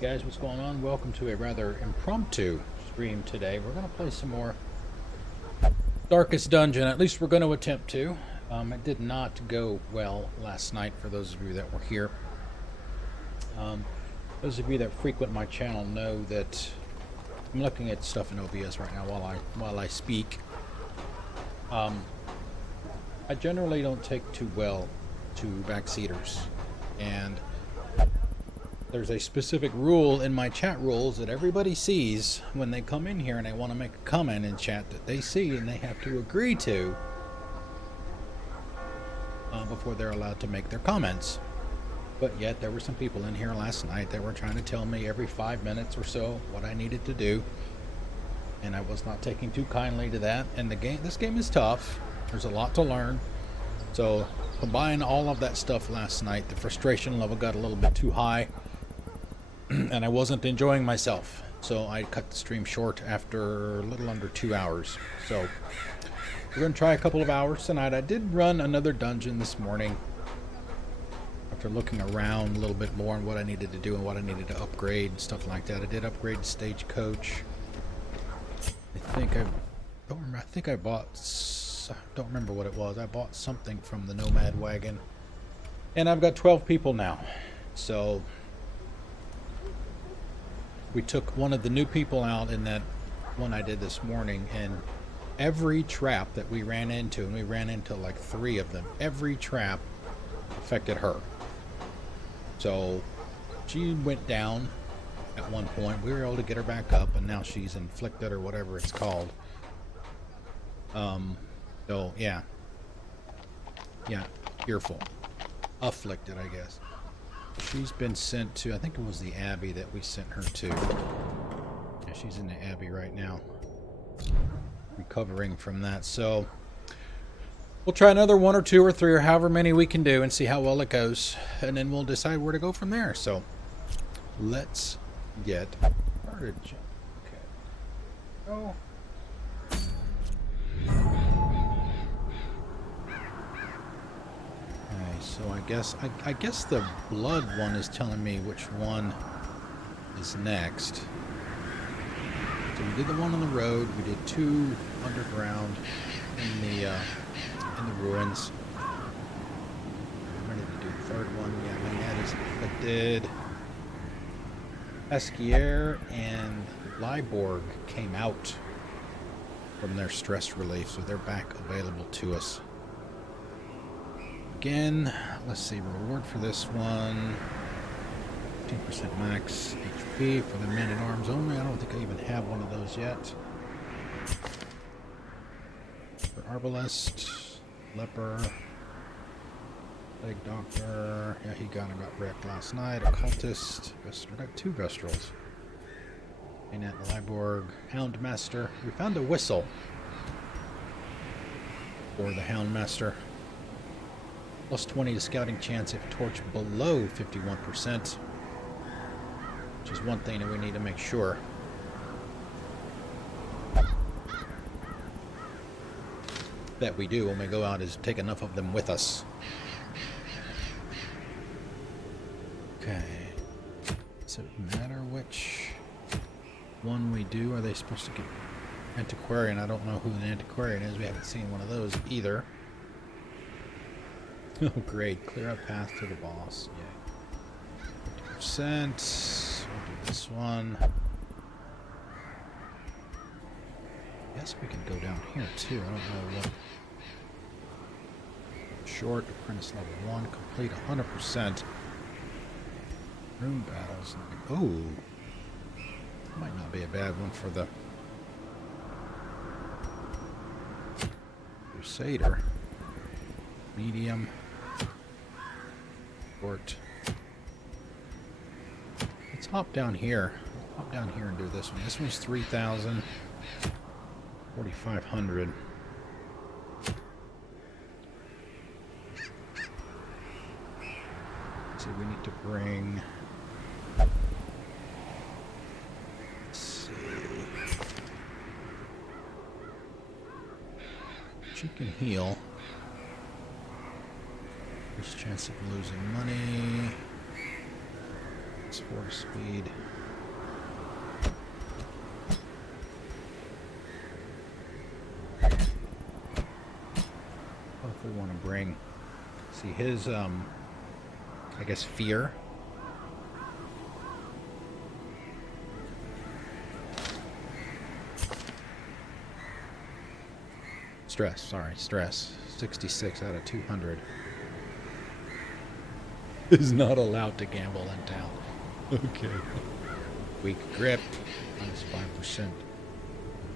Guys, what's going on? Welcome to a rather impromptu stream today. We're going to play some more Darkest Dungeon. At least we're going to attempt to. It did not go well last night for those of you that were here. Those of you that frequent my channel know that I'm looking at stuff in OBS right now while I speak. I generally don't take too well to backseaters, and there's a specific rule in my chat rules that everybody sees when they come in here and they want to make a comment in chat that they see and they have to agree to before they're allowed to make their comments. But yet there were some people in here last night that were trying to tell me every 5 minutes or so what I needed to do, and I was not taking too kindly to that. And this game is tough. There's a lot to learn. So combine all of that stuff last night, the frustration level got a little bit too high. And I wasn't enjoying myself, so I cut the stream short after a little under 2 hours. So we're going to try a couple of hours tonight. I did run another dungeon this morning after looking around a little bit more on what I needed to do and what I needed to upgrade and stuff like that. I did upgrade Stagecoach. I don't remember what it was. I bought something from the Nomad Wagon, and I've got 12 people now. So we took one of the new people out in that one I did this morning, and every trap that we ran into, and we ran into like 3 of them, every trap affected her. So she went down at one point. We were able to get her back up, and now she's inflicted, or whatever it's called. So yeah, fearful, afflicted, I guess. She's been sent to, I think it was the Abbey that we sent her to. Yeah, she's in the Abbey right now, recovering from that. So we'll try another 1 or 2 or 3 or however many we can do and see how well it goes, and then we'll decide where to go from there. So let's get started. Okay. Oh. So I guess the blood one is telling me which one is next. So we did the one on the road. We did 2 underground in the ruins. I'm ready to do the 3rd one. Yeah, Manette is inflicted. Esquier and Liborg came out from their stress relief, so they're back available to us. Again, let's see, reward for this one, 15% max HP for the men-at-arms only. I don't think I even have one of those yet. For Arbalest, Leper, Plague Doctor, yeah, he got wrecked last night. Occultist, I got 2 Vestrals. Annette Liborg, Houndmaster. We found a whistle for the Houndmaster. Plus 20 to scouting chance if torch below 51%, which is one thing that we need to make sure. That we do when we go out, is take enough of them with us. Okay. Does it matter which one we do? Are they supposed to get Antiquarian? I don't know who the Antiquarian is. We haven't seen one of those either. Oh, great. Clear a path to the boss. Yeah. 50%. We'll do this one. Guess we can go down here, too. I don't know what. Short, apprentice level 1. Complete 100%. Room battles. Oh. Might not be a bad one for the Crusader. Medium. Short. Let's hop down here. Hop down here and do this one. This one's 3,000. 4,500. See, we need to bring. Let's see. She can heal. There's a chance of losing money. Plus 4 speed. What if we want to bring... See his, I guess, fear. Stress. 66 out of 200. Is not allowed to gamble in town. Okay. Weak grip, minus 5%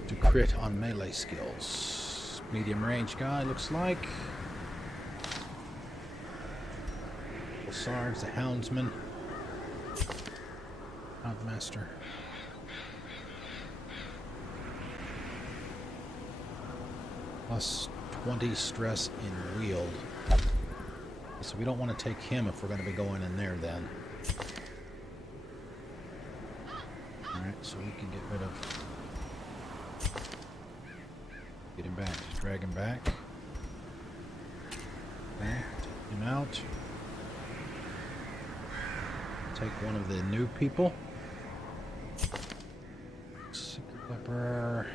to crit on melee skills. Medium range guy, looks like. Sarge, the Houndsman. Houndmaster. Plus 20 stress in wield. So we don't want to take him if we're going to be going in there then. Alright, so we can get rid of... Get him back. Just drag him back. Okay, take him out. Take one of the new people. Secret Clipper.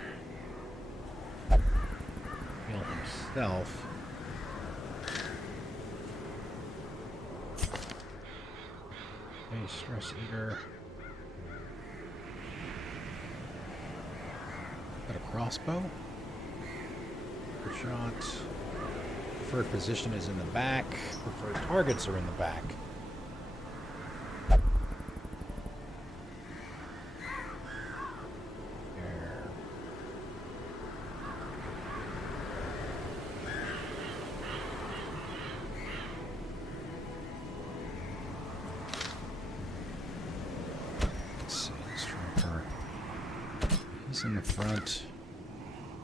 Heal himself. A Stress Eater. Got a crossbow. Shot. Preferred position is in the back. Preferred targets are in the back. He's in the front.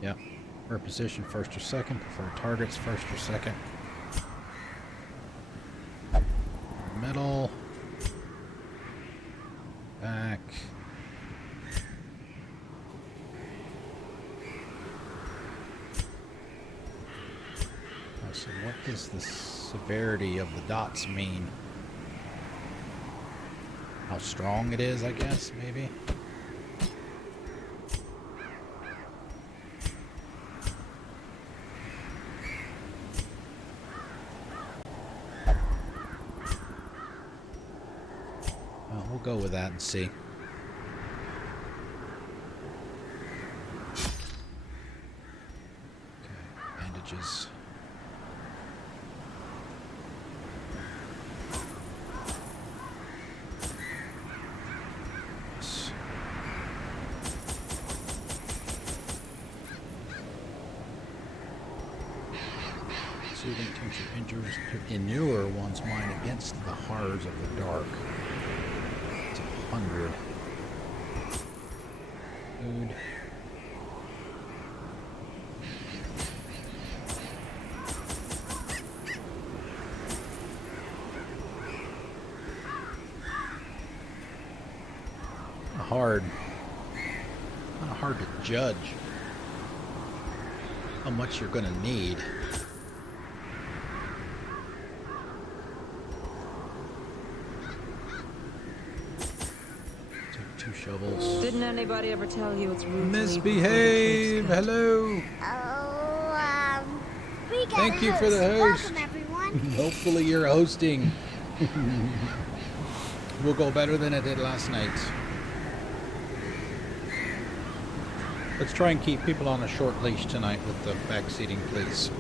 Yep. Her position first or second. Preferred targets first or second. Middle. Back. So what does the severity of the dots mean? How strong it is, I guess, maybe? We'll go with that and see. Okay, bandages. Soothing tincture inures one's mind against the horrors of the dark. It's 100. Food. Kind of hard to judge how much you're going to need. Shovels. Didn't anybody ever tell you it's rude to leave Misbehave. Hello. Oh, we got Thank you for the host. Welcome, everyone. Hopefully you're hosting. Will go better than it did last night. Let's try and keep people on a short leash tonight with the back seating, please.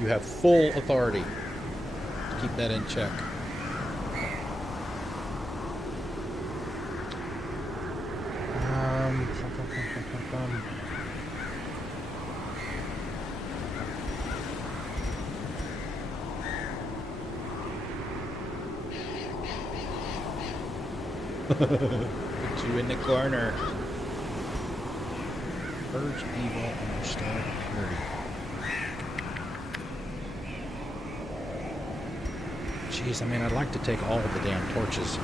You have full authority. Keep that in check. Put you in the corner. Purge evil and restore purity. Jeez, I mean, I'd like to take all of the damn torches.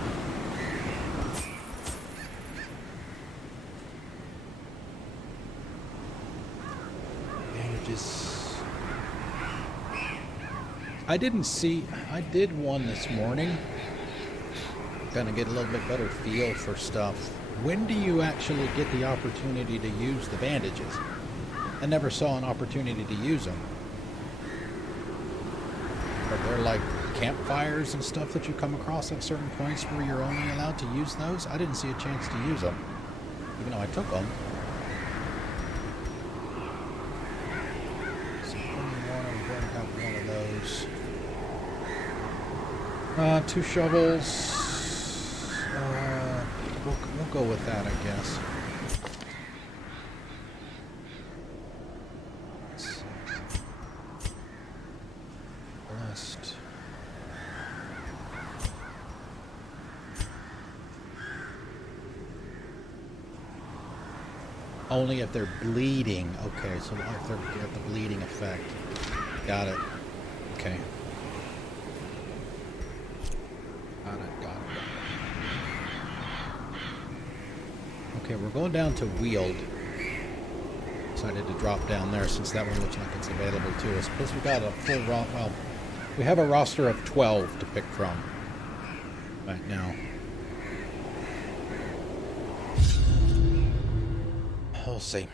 Bandages. I didn't see... I did one this morning. Kind of get a little bit better feel for stuff. When do you actually get the opportunity to use the bandages? I never saw an opportunity to use them. Are there like campfires and stuff that you come across at certain points where you're only allowed to use those? I didn't see a chance to use them, even though I took them. So I'm going to have one of those. 2 shovels. We'll go with that, I guess. Blessed. Only if they're bleeding. Okay, so if they're at the bleeding effect. Got it. Okay. Got it. Okay, we're going down to Wield. Decided to drop down there since that one looks like it's available to us. Plus we got a full well, we have a roster of 12 to pick from right now. We'll see.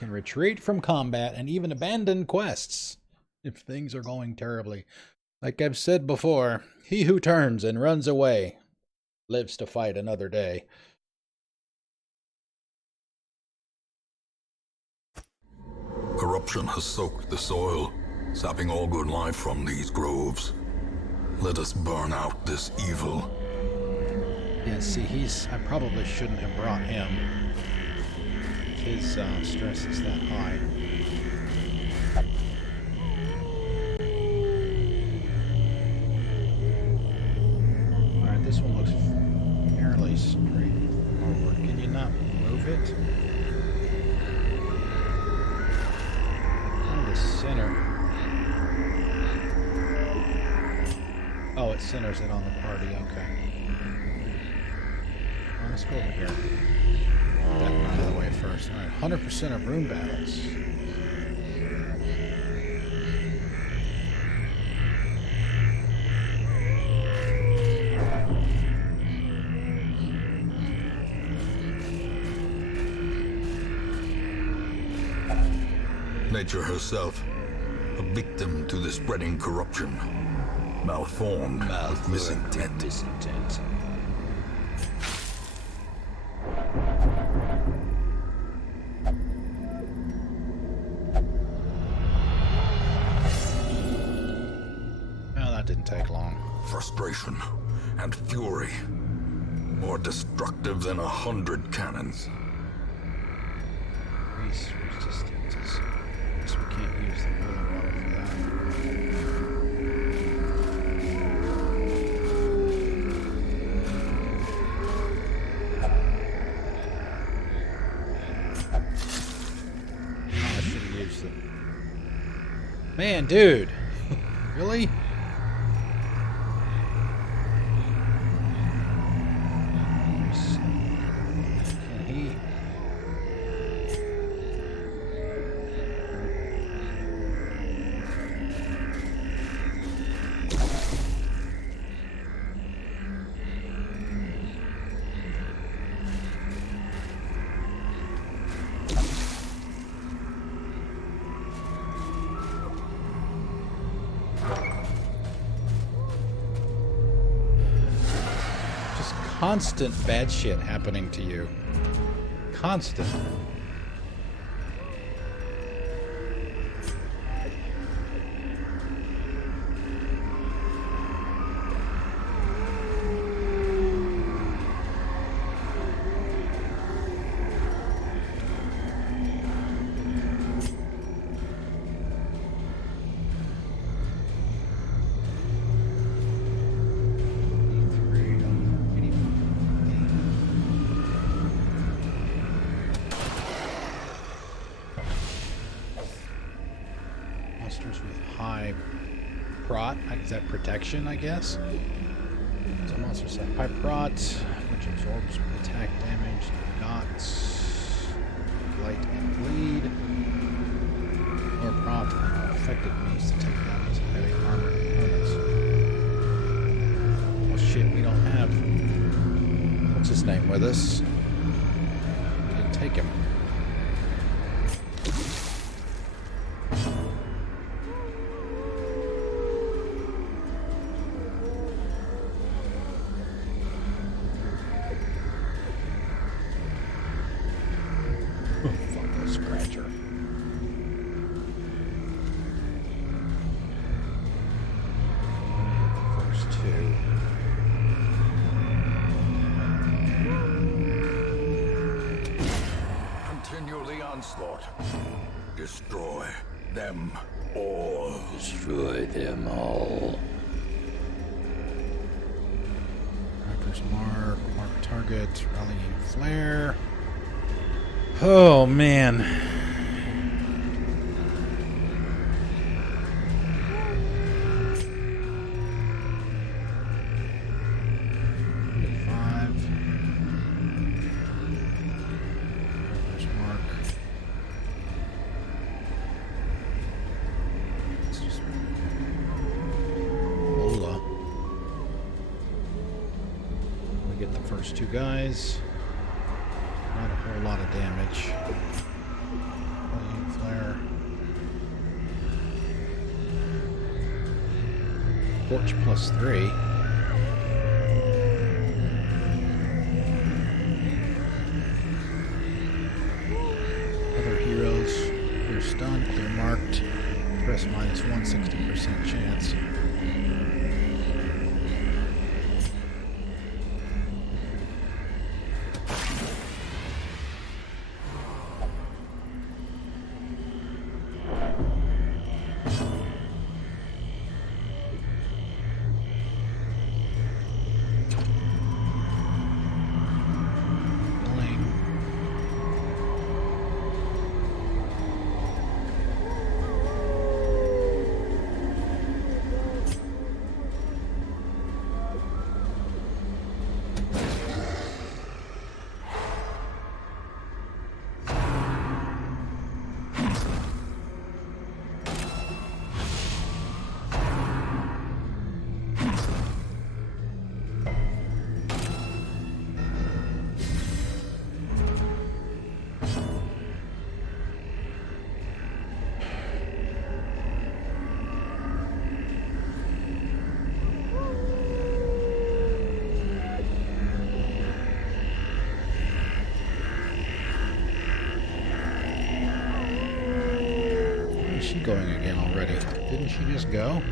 Can retreat from combat and even abandon quests if things are going terribly. Like I've said before, he who turns and runs away lives to fight another day. Corruption has soaked the soil, sapping all good life from these groves. Let us burn out this evil. Yeah, see, I probably shouldn't have brought him. His stress is that high. Alright, this one looks fairly straightforward. Can you not move it? Center. Oh, it centers it on the party. Okay. Well, let's go over here. Get that one out of the way first. All right, 100% of room battles. Nature herself, a victim to the spreading corruption, malformed with misintent. Well, that didn't take long. Frustration and fury, more destructive than 100 cannons. Increase resistances. Guess we can't use the holy water for that. Oh, I should have used it. Man, dude. Really? Constant bad shit happening to you. Constant. Monsters with high prot, is that protection, I guess? So monsters have high prot, which absorbs attack damage, not light and bleed. more prompt than how effective it means to take down these heavy armor components. Well, shit, we don't have... What's his name with us? We didn't take him. Scratcher. First two. Continue the onslaught. Destroy them all. Destroy them all. Rapper's mark, mark target, rallying flare. Oh man. First two guys, not a whole lot of damage. Flare. Torch +3. Other heroes, clear stun, clear marked. Press -1 60% chance. Going again already. Didn't she just go?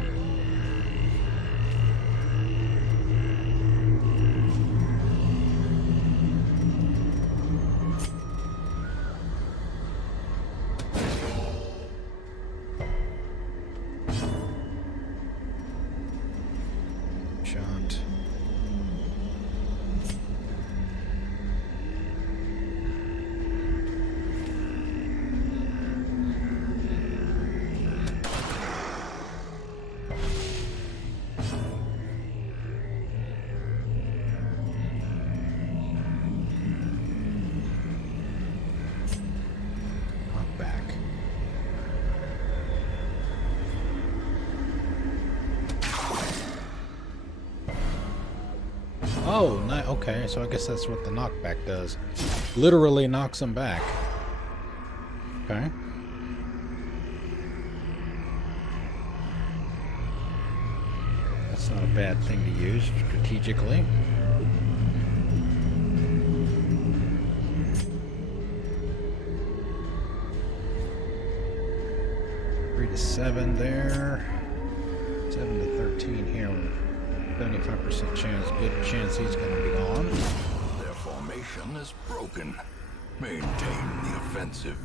Shot. Oh, okay, so I guess that's what the knockback does. Literally knocks them back. Okay. That's not a bad thing to use strategically. Three to 7 there. 7 to 13 here. 75% chance, good chance he's going to be gone. Their formation is broken. Maintain the offensive.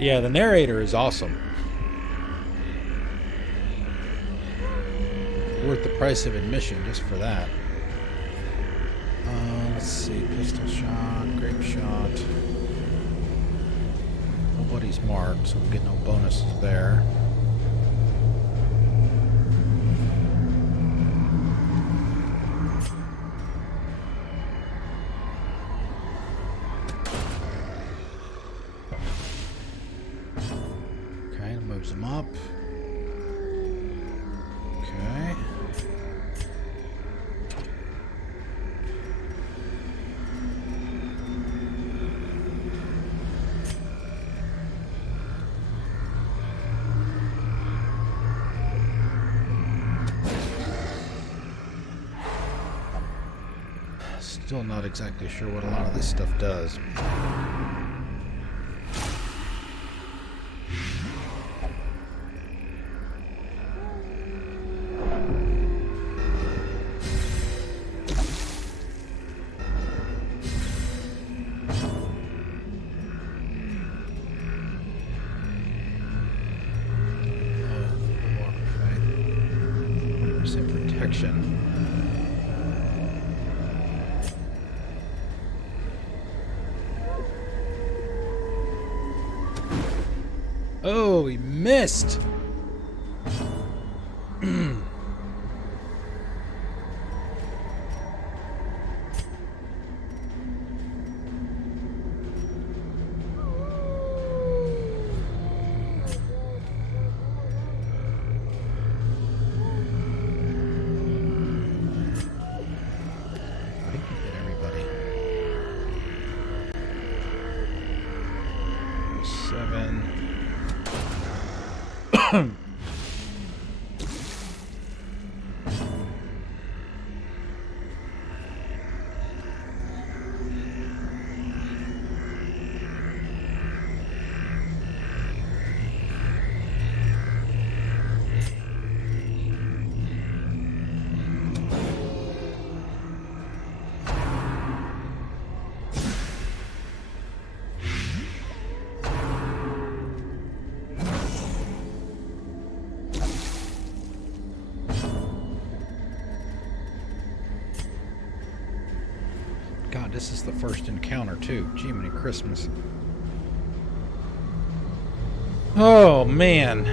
Yeah, the narrator is awesome. Worth the price of admission just for that. Let's Let's see, pistol shot, grape shot. Nobody's marked, so we'll get no bonuses there. Okay, it moves them up. Okay. Still not exactly sure what a lot of this stuff does. Protection. Oh, he missed. God, this is the first encounter too. Jiminy Christmas. Oh man.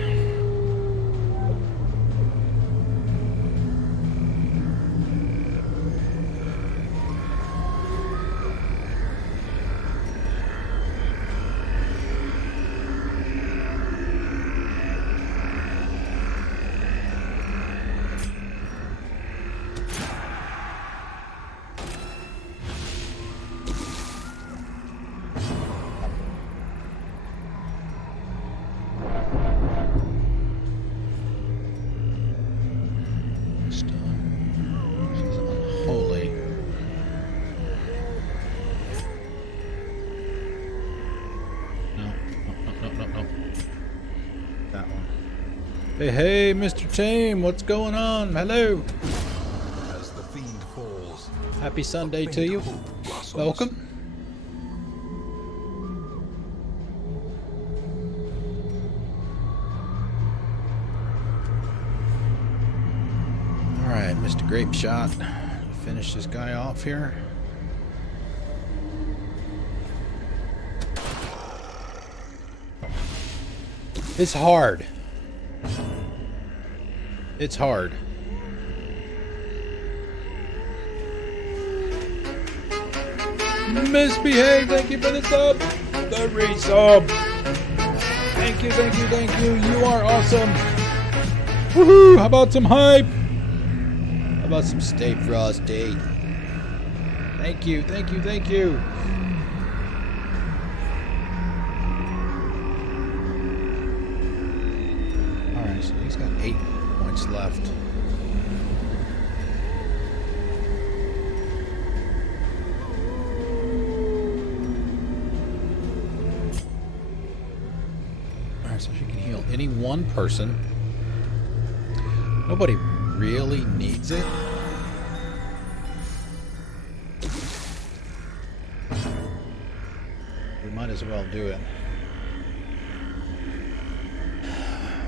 Hey, hey, Mr. Tame, what's going on? Hello. As the fiend falls, Happy Sunday to you. Welcome. All right, Mr. Grape Shot. Finish this guy off here. It's hard. It's hard. Misbehave, thank you for the sub. The resub. Thank you, thank you, thank you. You are awesome. Woohoo! How about some hype? How about some Stay Frosty? Thank you, thank you, thank you. Alright, so he's got 8 points left. Alright, so she can heal any one person. Nobody really needs it. We might as well do it.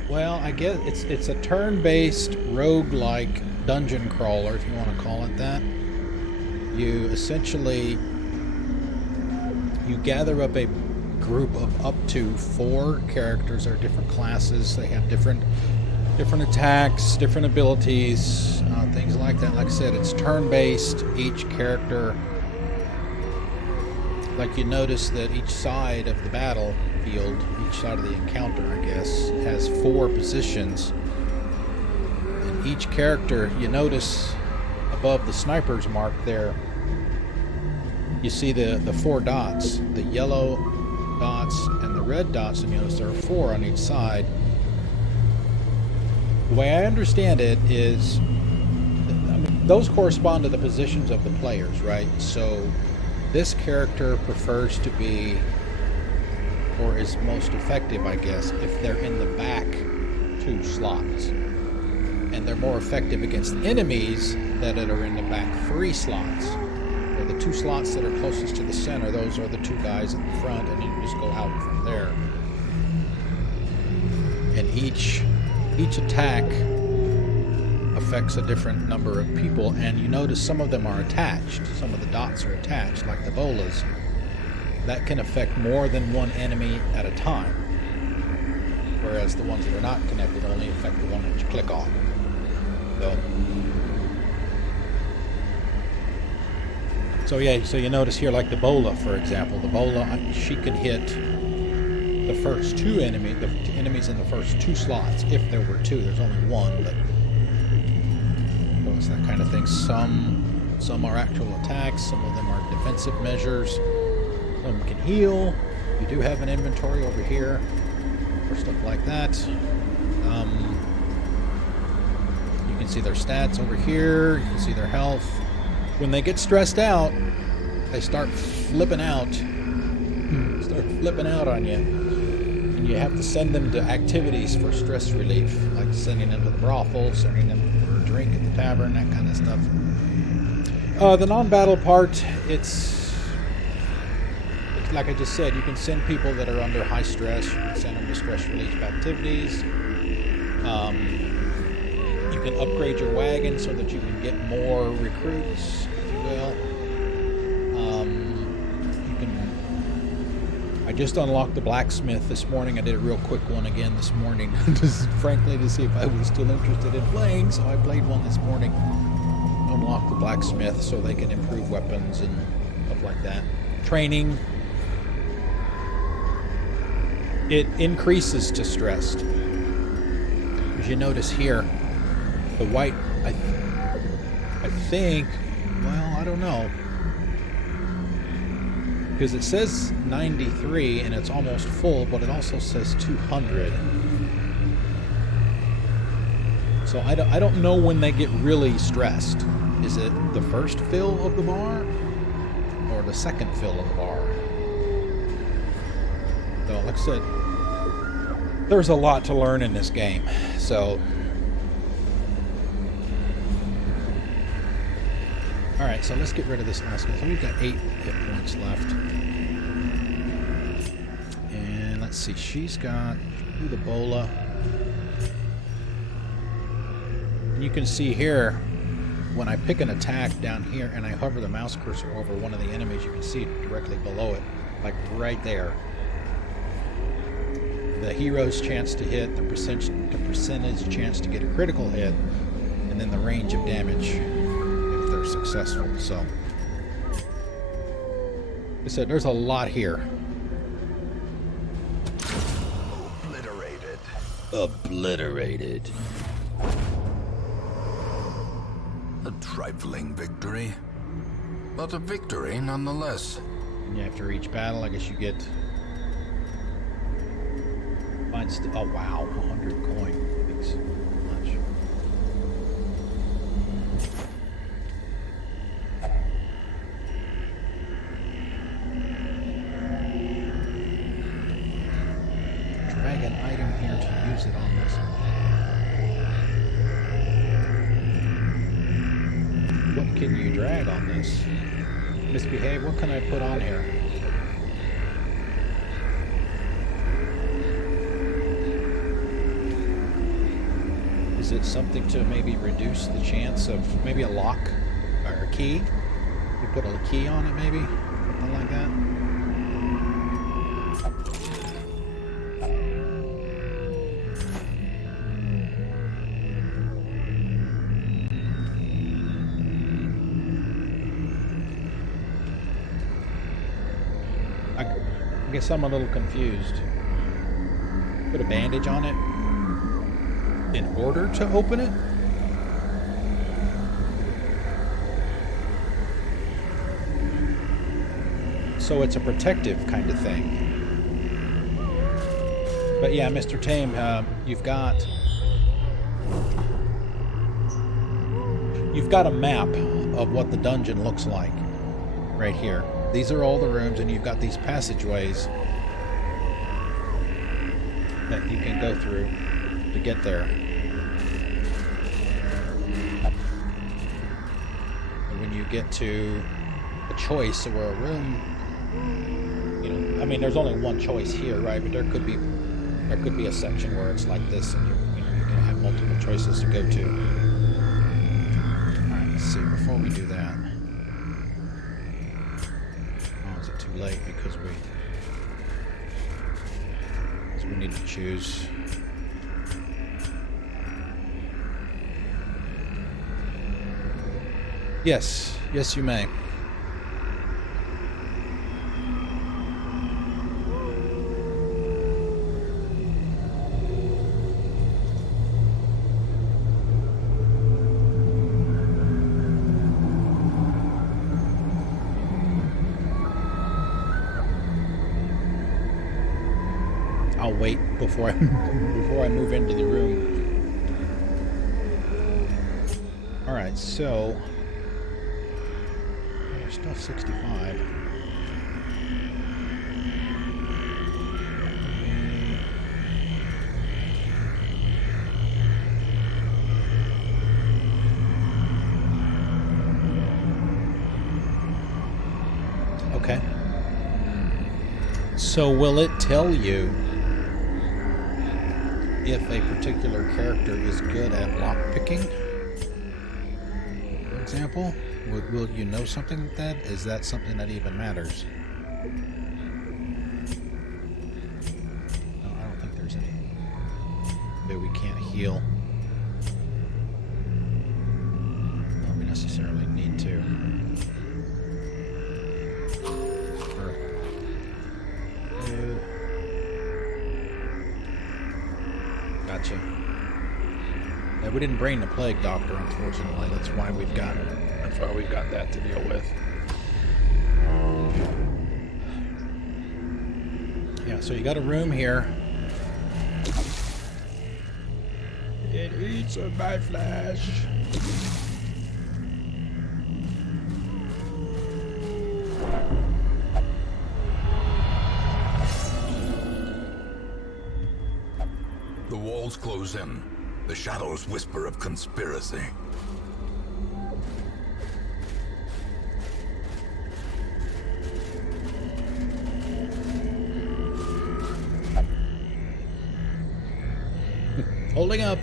Well, I guess it's a turn-based roguelike dungeon crawler, if you want to call it that. you essentially you gather up a group of up to 4 characters or different classes. They have different attacks, different abilities, things like that. Like I said, it's turn-based. Each character, like you notice that each side of the battlefield, each side of the encounter, I guess, has 4 positions. And each character, you notice above the sniper's mark there, you see the 4 dots, the yellow dots and the red dots, and you notice there are 4 on each side. The way I understand it is, those correspond to the positions of the players, right? So this character prefers to be, or is most effective, I guess, if they're in the back 2 slots. And they're more effective against enemies that are in the back 3 slots. Or the 2 slots that are closest to the center, those are the 2 guys in the front, and you just go out from there. And each attack affects a different number of people, and you notice some of them are attached. Some of the dots are attached, like the bolas. That can affect more than one enemy at a time, whereas the ones that are not connected only affect the one that you click on. So you notice here, like the bola, for example. The bola, she can hit the first 2 enemies, the enemies in the first 2 slots, if there were 2. There's only 1, but it's that kind of thing. Some are actual attacks, some of them are defensive measures, some of them can heal. You do have an inventory over here for stuff like that. You can see their stats over here, you can see their health. When they get stressed out, they start flipping out on you. And you have to send them to activities for stress relief, like sending them to the brothel, sending them for a drink at the tavern, that kind of stuff. The non-battle part, it's like I just said, you can send people that are under high stress, you can send them to stress relief activities. You can upgrade your wagon so that you can get more recruits, if you will. I just unlocked the blacksmith this morning. I did a real quick one again this morning, just frankly to see if I was still interested in playing. So I played one this morning. Unlocked the blacksmith so they can improve weapons and stuff like that. Training. It increases to stressed. As you notice here, the white, I think, well, I don't know. Because it says 93 and it's almost full, but it also says 200. So I don't know when they get really stressed. Is it the first fill of the bar or the second fill of the bar? So, like I said, there's a lot to learn in this game. So, alright, so let's get rid of this last guy. So we've got 8 hit points left. And let's see, she's got the bola. And you can see here, when I pick an attack down here and I hover the mouse cursor over one of the enemies, you can see it directly below it, like right there. The hero's chance to hit, the percentage chance to get a critical hit, and then the range of damage if they're successful. So, like I said, there's a lot here. Obliterated. A trifling victory, but a victory nonetheless. And after each battle, I guess you get... oh wow, 100 coin. Thanks so much. Drag an item here to use it on this. What can you drag on this? Misbehave, what can I put on here? Is it something to maybe reduce the chance of maybe a lock or a key? put a key on it, maybe? Something like that. I guess I'm a little confused. Put a bandage on it in order to open it? So it's a protective kind of thing. But yeah, Mr. Tame, you've got a map of what the dungeon looks like right here. These are all the rooms, and you've got these passageways that you can go through to get there. And when you get to a choice or a room, you know, I mean, there's only one choice here, right? But there could be a section where it's like this, and you're gonna have multiple choices to go to. All right, let's see. Before we do that, oh, is it too late because we need to choose? Yes, you may. I'll wait before I move into the room. All right, so there's still 65. Okay. So will it tell you if a particular character is good at lockpicking, for example? Will you know something like that? Is that something that even matters? No, I don't think there's any. Maybe we can't heal. No, we necessarily need to. Gotcha. Yeah, we didn't bring the plague doctor, unfortunately. That's why we've got that to deal with. Yeah, so you got a room here. It eats of my flesh. The walls close in. The shadows whisper of conspiracy. Holding up.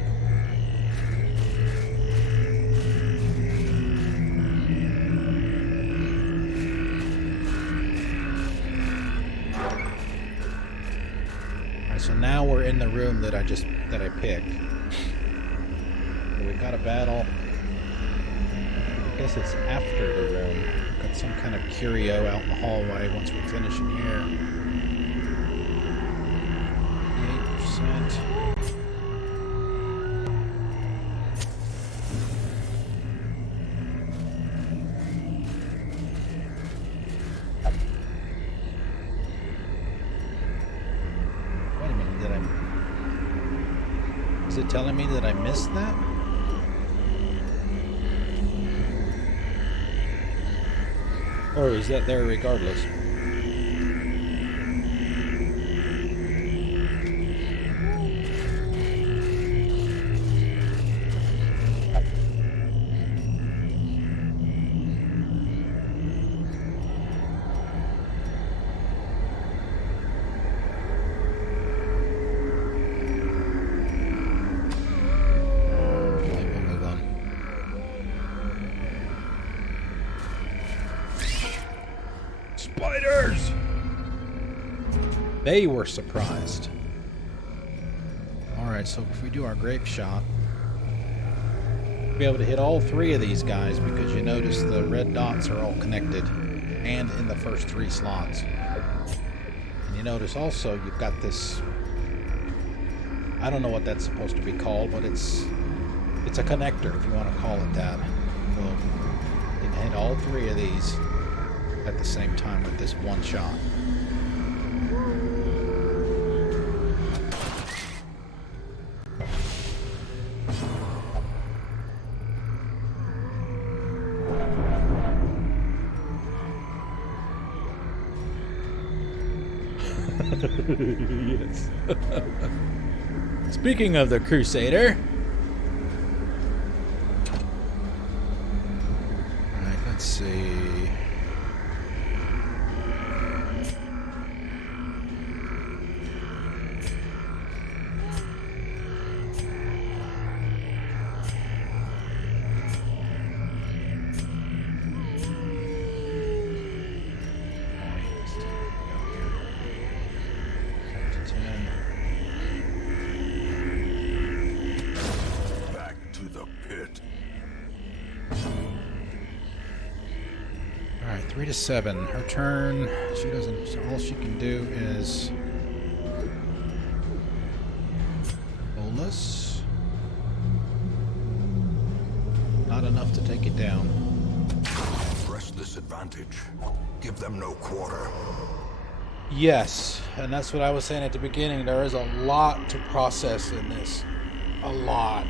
Alright, so now we're in the room that I picked. We've got a battle. I guess it's after the room. Got some kind of curio out in the hallway once we finish in here. 8%. Wait a minute, is it telling me that I missed that? Or is that there regardless? Crusaders! They were surprised. Alright, so if we do our grape shot, we'll be able to hit all three of these guys because you notice the red dots are all connected and in the first 3 slots. And you notice also you've got this, I don't know what that's supposed to be called, but it's a connector if you want to call it that. Well, you can hit all 3 of these at the same time with this one shot. Yes. Speaking of the Crusader. Alright, let's see. Back to the pit. Alright, 3 to 7. Her turn. She doesn't. So all she can do is bolus. Not enough to take it down. Press this advantage. Give them no quarter. Yes, and that's what I was saying at the beginning. There is a lot to process in this. A lot.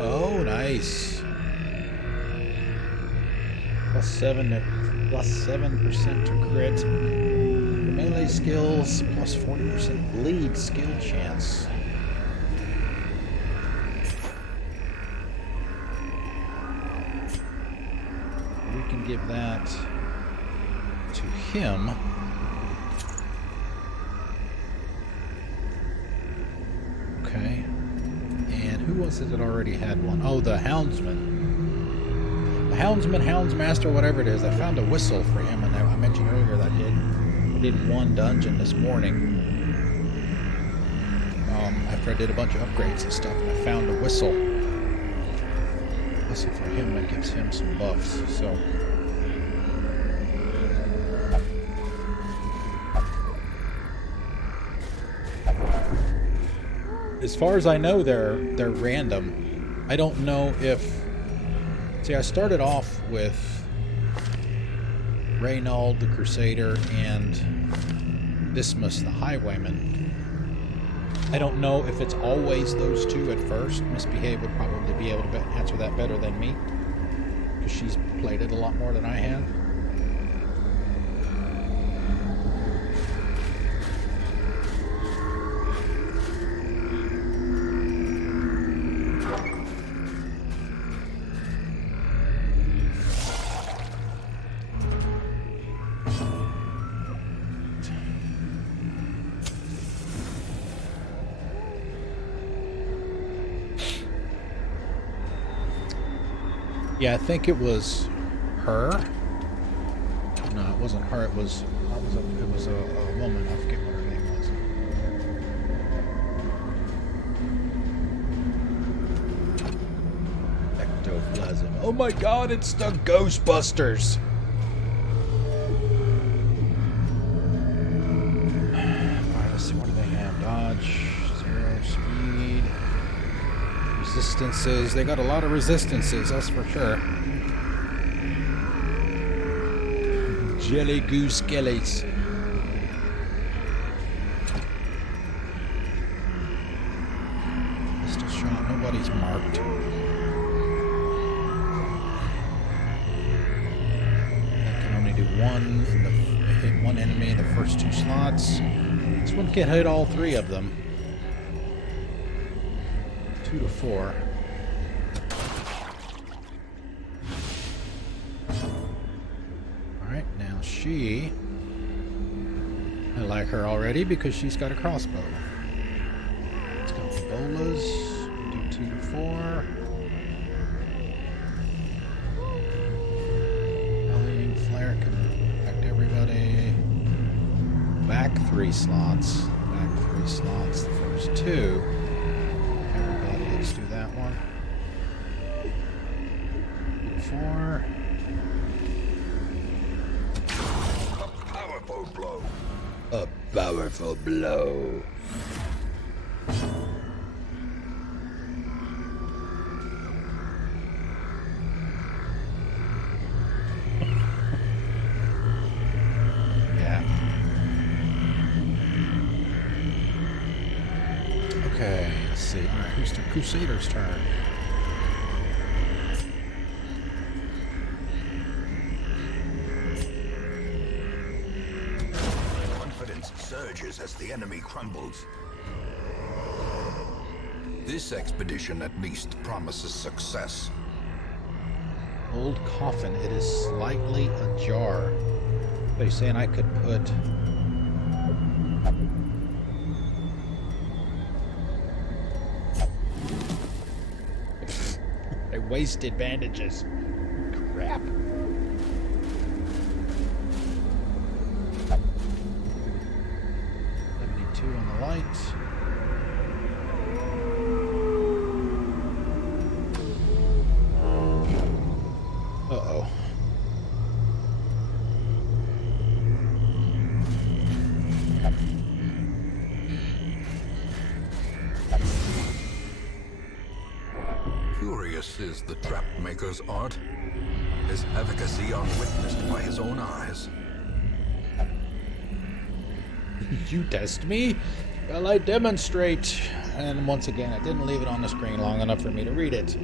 Oh, nice. +7% to crit. Melee skills +40% bleed skill chance. We can give that to him. Okay. And who was it that already had one? Oh, the Houndsman. The Houndsman, Houndsmaster, whatever it is. I found a whistle for him, and I mentioned earlier that I did one dungeon this morning. After I did a bunch of upgrades and stuff, and I found a whistle. Whistle for him that gives him some buffs, so... As far as I know, they're random. I don't know if... See, I started off with Reynald the Crusader and Dismas the Highwayman. I don't know if it's always those two at first. Misbehave would probably be able to answer that better than me, because she's played it a lot more than I have. Yeah, I think it was her. No, it wasn't her. It was a woman. I forget what her name was. Ectoplasm. Oh my God! It's the Ghostbusters. Alright, let's see. What do they have? Dodge, 0 speed. Resistances. They got a lot of resistances, that's for sure. Jelly goose skellies. one in the hit one enemy in the first 2 slots. This one can hit all 3 of them. 2 to 4. Alright, now she... I like her already because she's got a crossbow. Let's go with bolas. Do 2 to 4. Volleying flare can affect everybody. Back 3 slots. Back 3 slots. The first 2. Everybody, let's do that one. 2 to 4. Powerful blow. A powerful blow. Yeah. Okay, let's see. Alright, who's the Crusader's turn? Confidence surges as the enemy crumbles. This expedition at least promises success. Old coffin. It is slightly ajar. They're saying I could put... I wasted bandages. Crap. On the light. Uh-oh. Curious is the trap maker's art. His efficacy unwitnessed by his own eyes. You test me? Well, I demonstrate. And once again, I didn't leave it on the screen long enough for me to read it.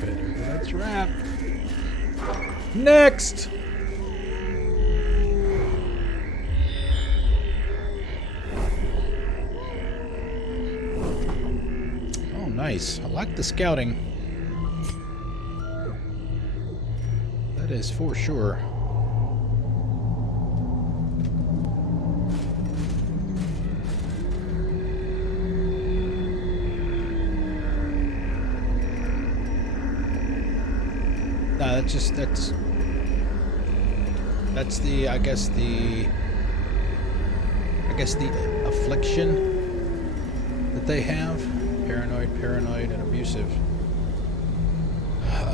Better than a trap. Next! Nice. I like the scouting. That is for sure. Nah, that's the I guess the affliction that they have. Paranoid, and abusive.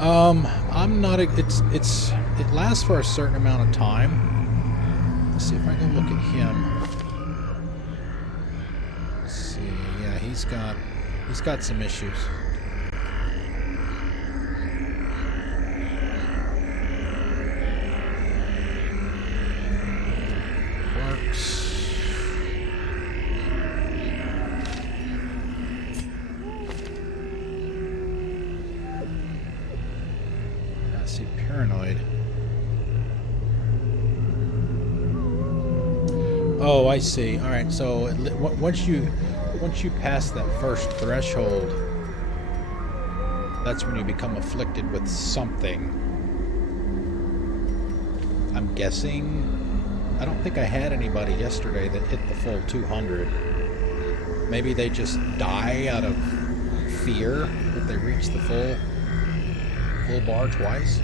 I'm not. It lasts for a certain amount of time. Let's see if I can look at him. Let's see. Yeah, he's got some issues. Works. Paranoid. Oh, I see. All right. So once you pass that first threshold, that's when you become afflicted with something. I'm guessing. I don't think I had anybody yesterday that hit the full 200. Maybe they just die out of fear if they reach the full bar twice.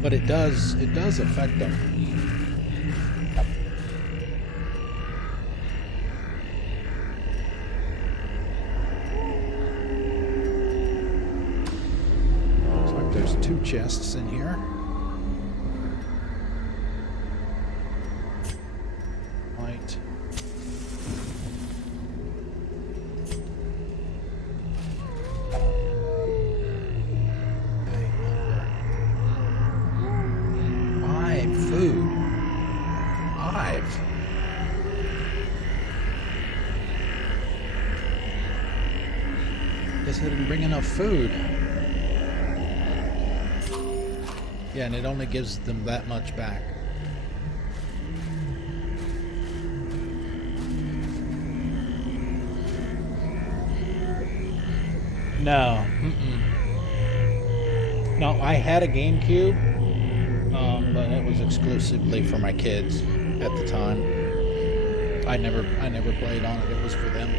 But it does affect them. Looks like there's 2 chests in here. Light. Okay. because I didn't bring enough food. Yeah, and it only gives them that much back. No. No, I had a GameCube, but it was exclusively for my kids at the time. I never played on it. It was for them.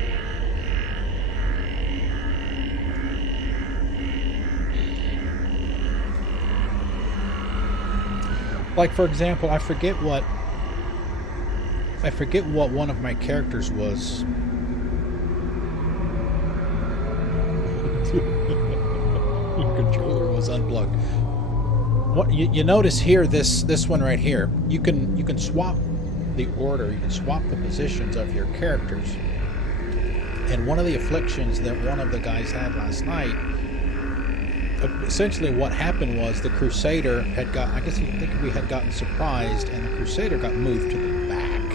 Like, for example, I forget what one of my characters was. Your controller was unplugged. What you notice here, this one right here, you can swap the order, you can swap the positions of your characters. And one of the afflictions that one of the guys had last night, essentially what happened was the Crusader had got, I guess he think we had gotten surprised, and the Crusader got moved to the back,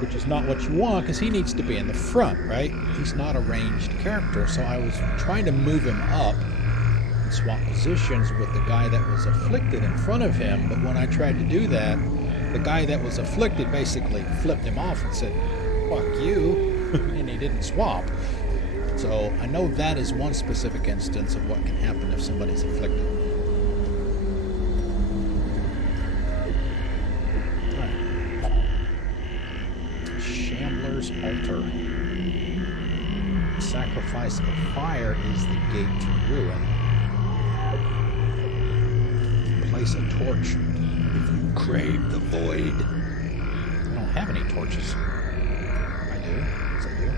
which is not what you want because he needs to be in the front, right? He's not a ranged character, so I was trying to move him up and swap positions with the guy that was afflicted in front of him, but when I tried to do that, the guy that was afflicted basically flipped him off and said, "Fuck you," and he didn't swap. So I know that is one specific instance of what can happen if somebody's afflicted. Right. Shambler's Altar. The sacrifice of fire is the gate to ruin. Place a torch if you crave the void. I don't have any torches. I do. Yes, I do.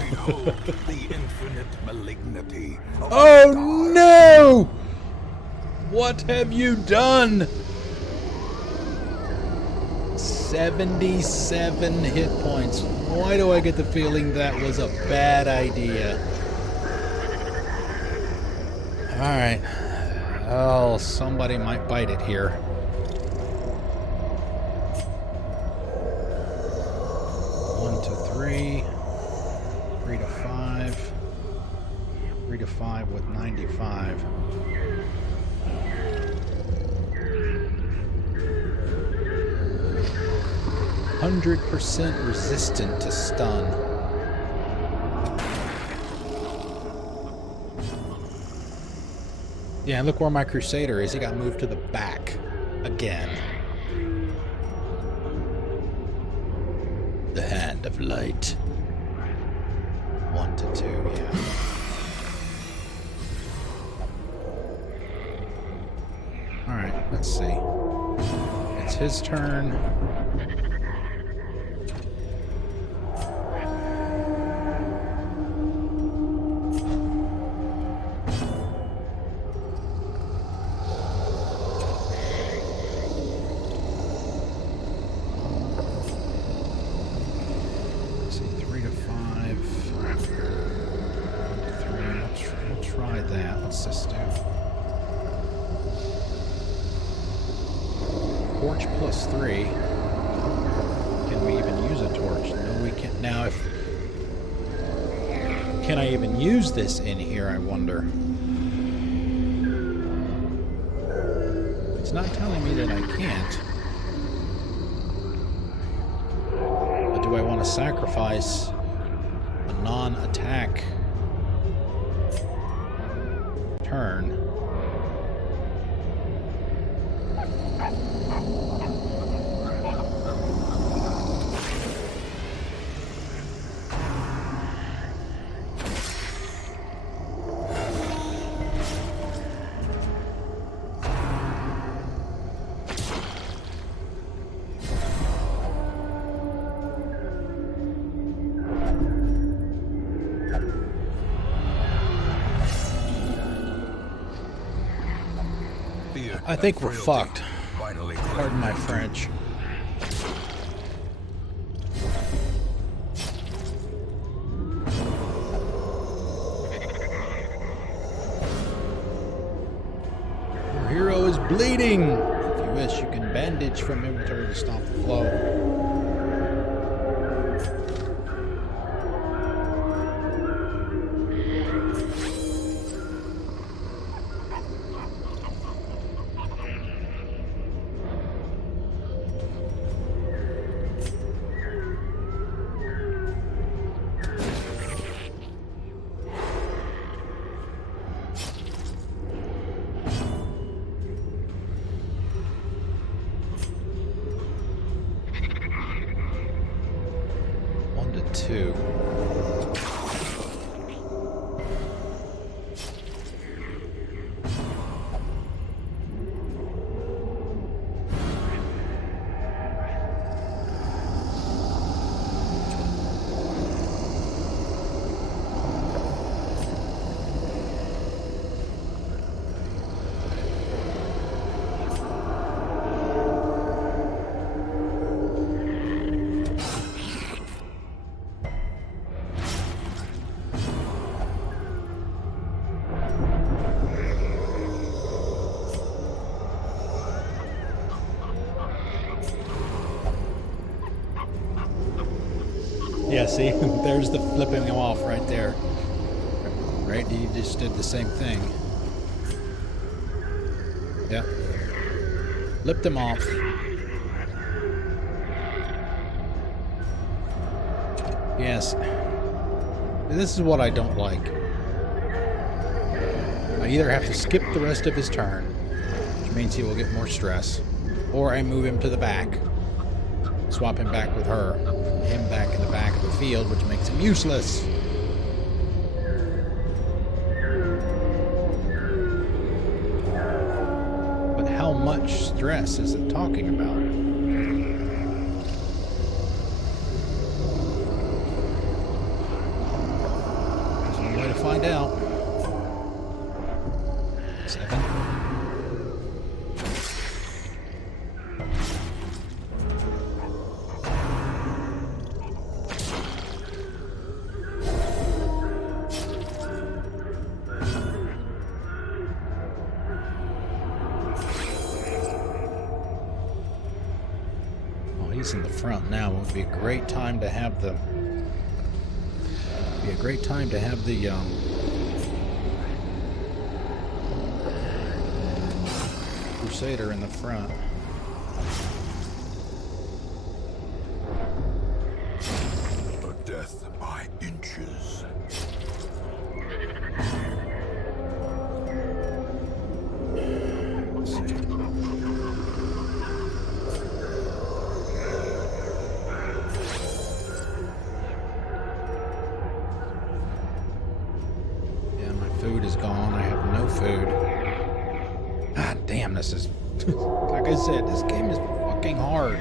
Behold the infinite malignity of Oh no! What have you done? 77 hit points. Why do I get the feeling that was a bad idea? Alright. Oh, somebody might bite it here. One to three. 3 to 5. 3 to 5 with 95. %, resistant to stun. Yeah, look where my Crusader is. He got moved to the back again. The Hand of Light. 1 to 2, yeah. Alright, let's see. It's his turn. Torch plus 3. Can we even use a torch? No, we can't. Now, if... Can I even use this in here, I wonder? It's not telling me that I can't. But do I want to sacrifice a non-attack turn? I think we're fucked. Pardon my French. bleeding. If you wish, you can bandage from inventory to stop the flow. Two. Yeah, see, there's the flipping him off right there. Right, you just did the same thing. Yep. Flipped him off. Yes. This is what I don't like. I either have to skip the rest of his turn, which means he will get more stress, or I move him to the back, swap him back with her, him back in the back of the field, which makes him useless. But how much stress is it talking about? There's one way to find out. 7. He's in the front now. It would be a great time to have the Crusader in the front. A death by inches. Let's see. Food is gone. I have no food. God damn, this is... like I said, this game is fucking hard.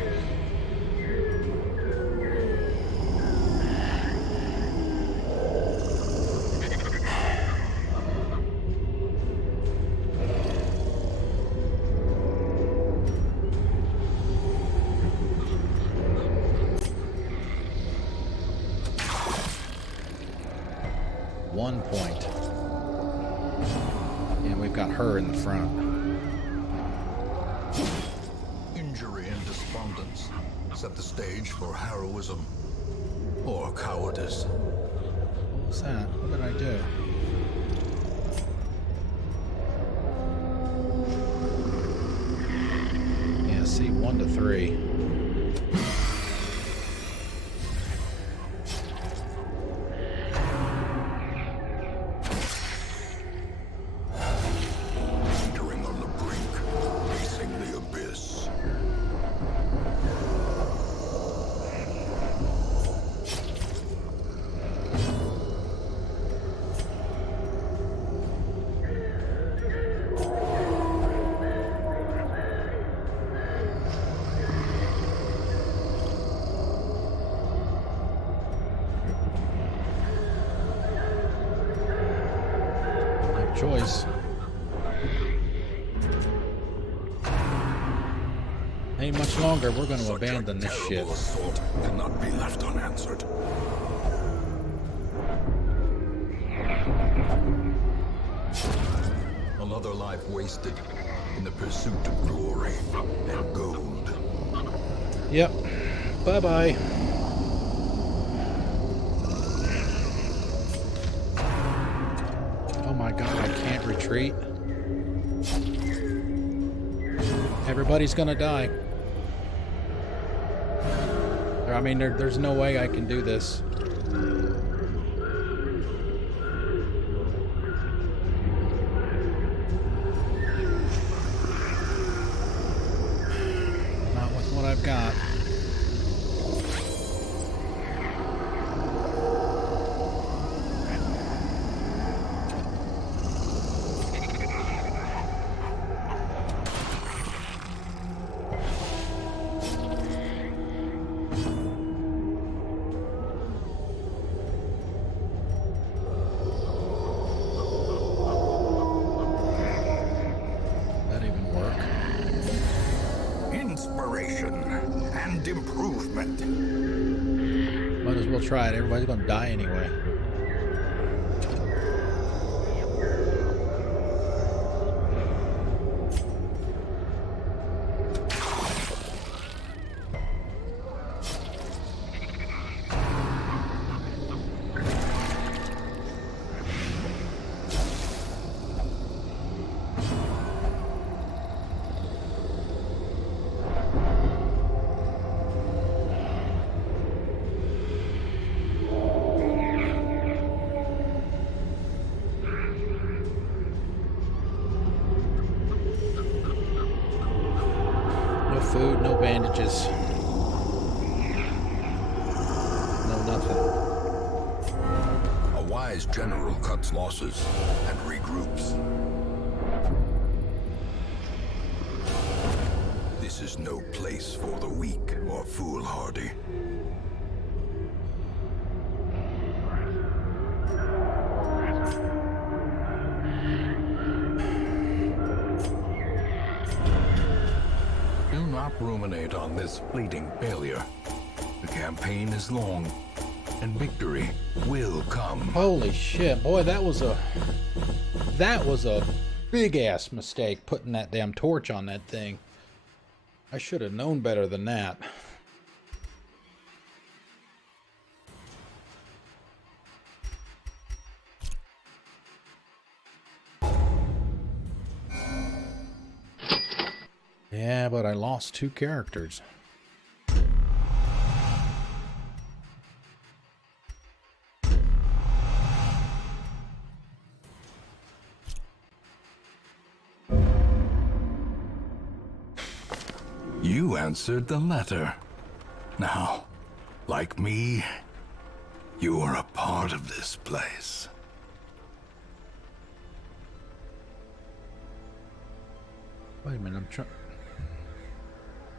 One point. And we've got her in the front. Injury and despondence set the stage for heroism or cowardice. What was that? What did I do? Yeah, see, 1 to 3. Choice. Ain't much longer. We're going to abandon this shit. Assault cannot be left unanswered. Another life wasted, in the pursuit of glory and gold. Yep. Bye-bye. Oh my god, I can't retreat. Everybody's gonna die. I mean, there's no way I can do this. Not with what I've got. And improvement. Might as well try it. Everybody's gonna die anyway. No food, no bandages. No nothing. A wise general cuts losses and regroups. This is no place for the weak or foolhardy. Do not ruminate on this fleeting failure. The campaign is long, and victory will come. Holy shit, boy, that was a big ass mistake putting that damn torch on that thing. I should have known better than that. Yeah, but I lost 2 characters. You answered the letter. Now, like me, you are a part of this place. Wait a minute, I'm trying...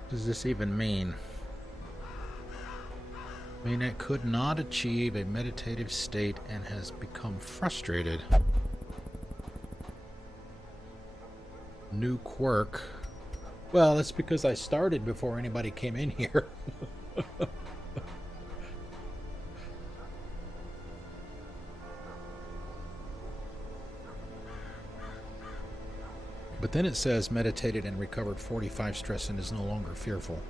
What does this even mean? I mean, it could not achieve a meditative state and has become frustrated. New quirk. Well, that's because I started before anybody came in here. But then it says meditated and recovered 45 stress and is no longer fearful.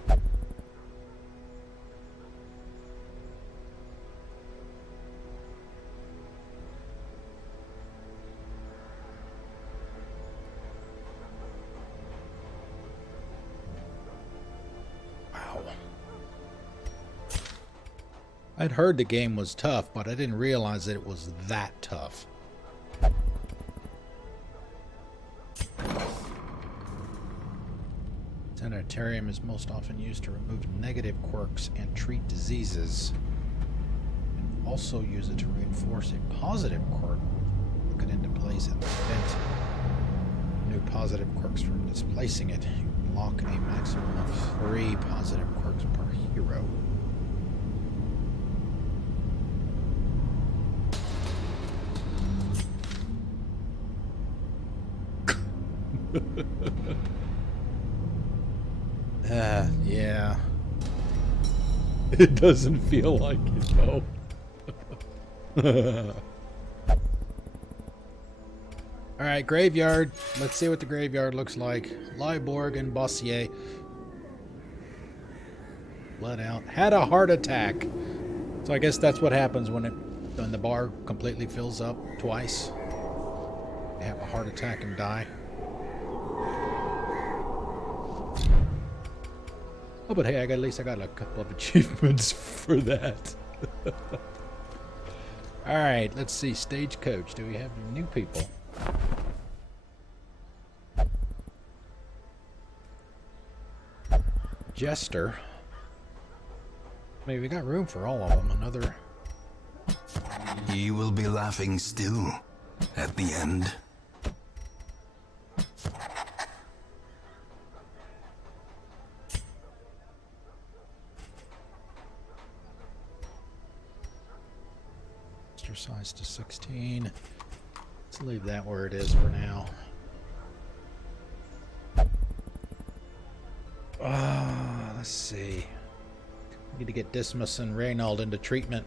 Wow. I'd heard the game was tough, but I didn't realize that it was that tough. Sanitarium is most often used to remove negative quirks and treat diseases. And also use it to reinforce a positive quirk that could into place and prevent new positive quirks from displacing it. You can lock a maximum of 3 positive quirks per hero. Yeah. It doesn't feel like it, though. Alright, graveyard. Let's see what the graveyard looks like. Liborg and Bossier. Blood out. Had a heart attack. So I guess that's what happens when the bar completely fills up twice. They have a heart attack and die. Oh, but hey, at least I got a couple of achievements for that. Alright, let's see. Stagecoach. Do we have new people? Jester. Maybe we got room for all of them. Another. He will be laughing still at the end. Size to 16. Let's leave that where it is for now. Let's see. Need to get Dismas and Reynald into treatment.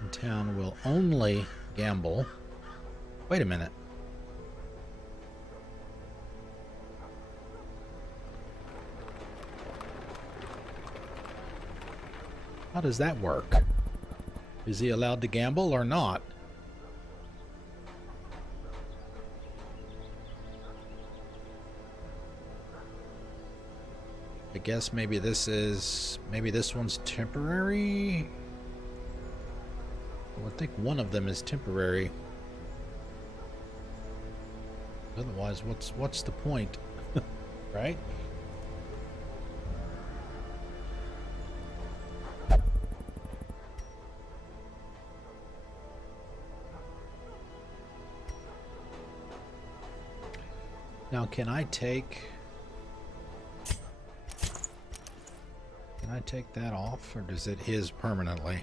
In town will only gamble. Wait a minute. How does that work? Is he allowed to gamble or not? I guess maybe this one's temporary. Well, I think one of them is temporary. Otherwise, what's the point? Right? Now, can I take that off, or does it his permanently?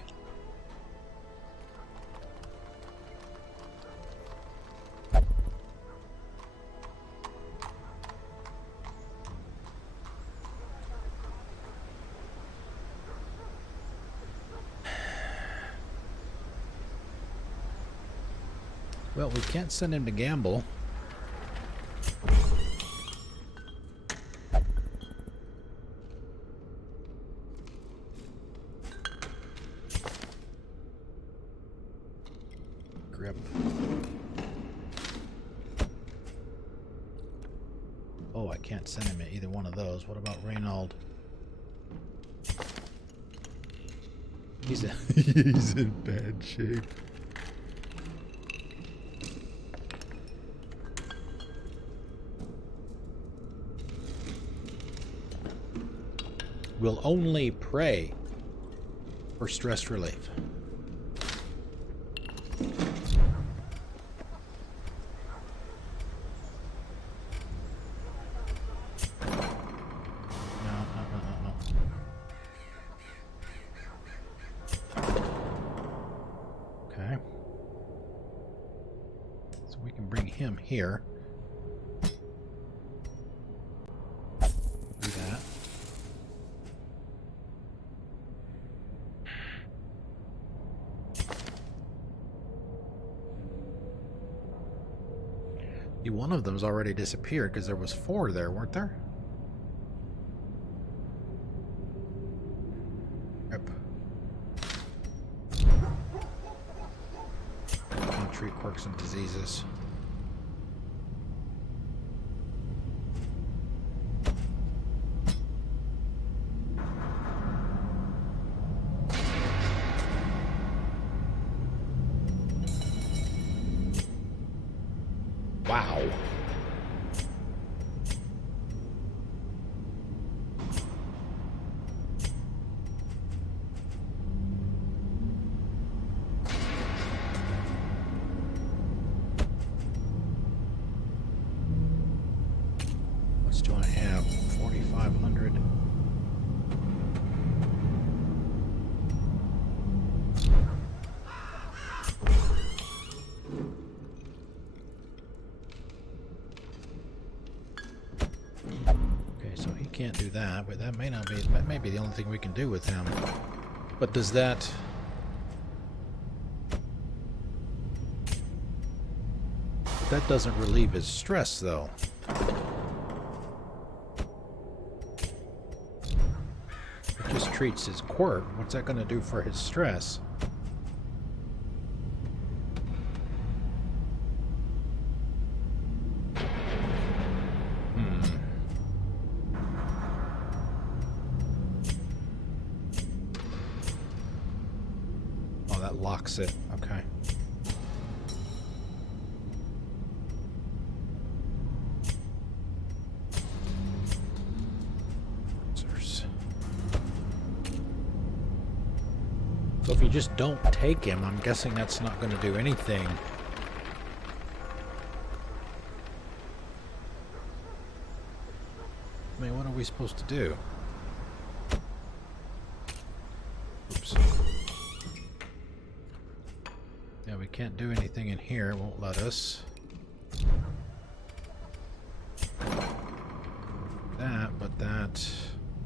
Well, we can't send him to gamble. Oh, I can't send him either one of those. What about Reynald? He's in bad shape. Will only pray for stress relief. Okay. So we can bring him here. Do that. One of them's already disappeared because there was 4 there, weren't there? Yep. I'll treat quirks and diseases. Wow. What do I have? 4,500. Can't do that, but that may be the only thing we can do with him. But does that That doesn't relieve his stress, though. It just treats his quirk. What's that going to do for his stress? Oh, that locks it. Okay. So if you just don't take him, I'm guessing that's not going to do anything. I mean, what are we supposed to do? Oops. Yeah, we can't do anything in here. It won't let us. That, but that...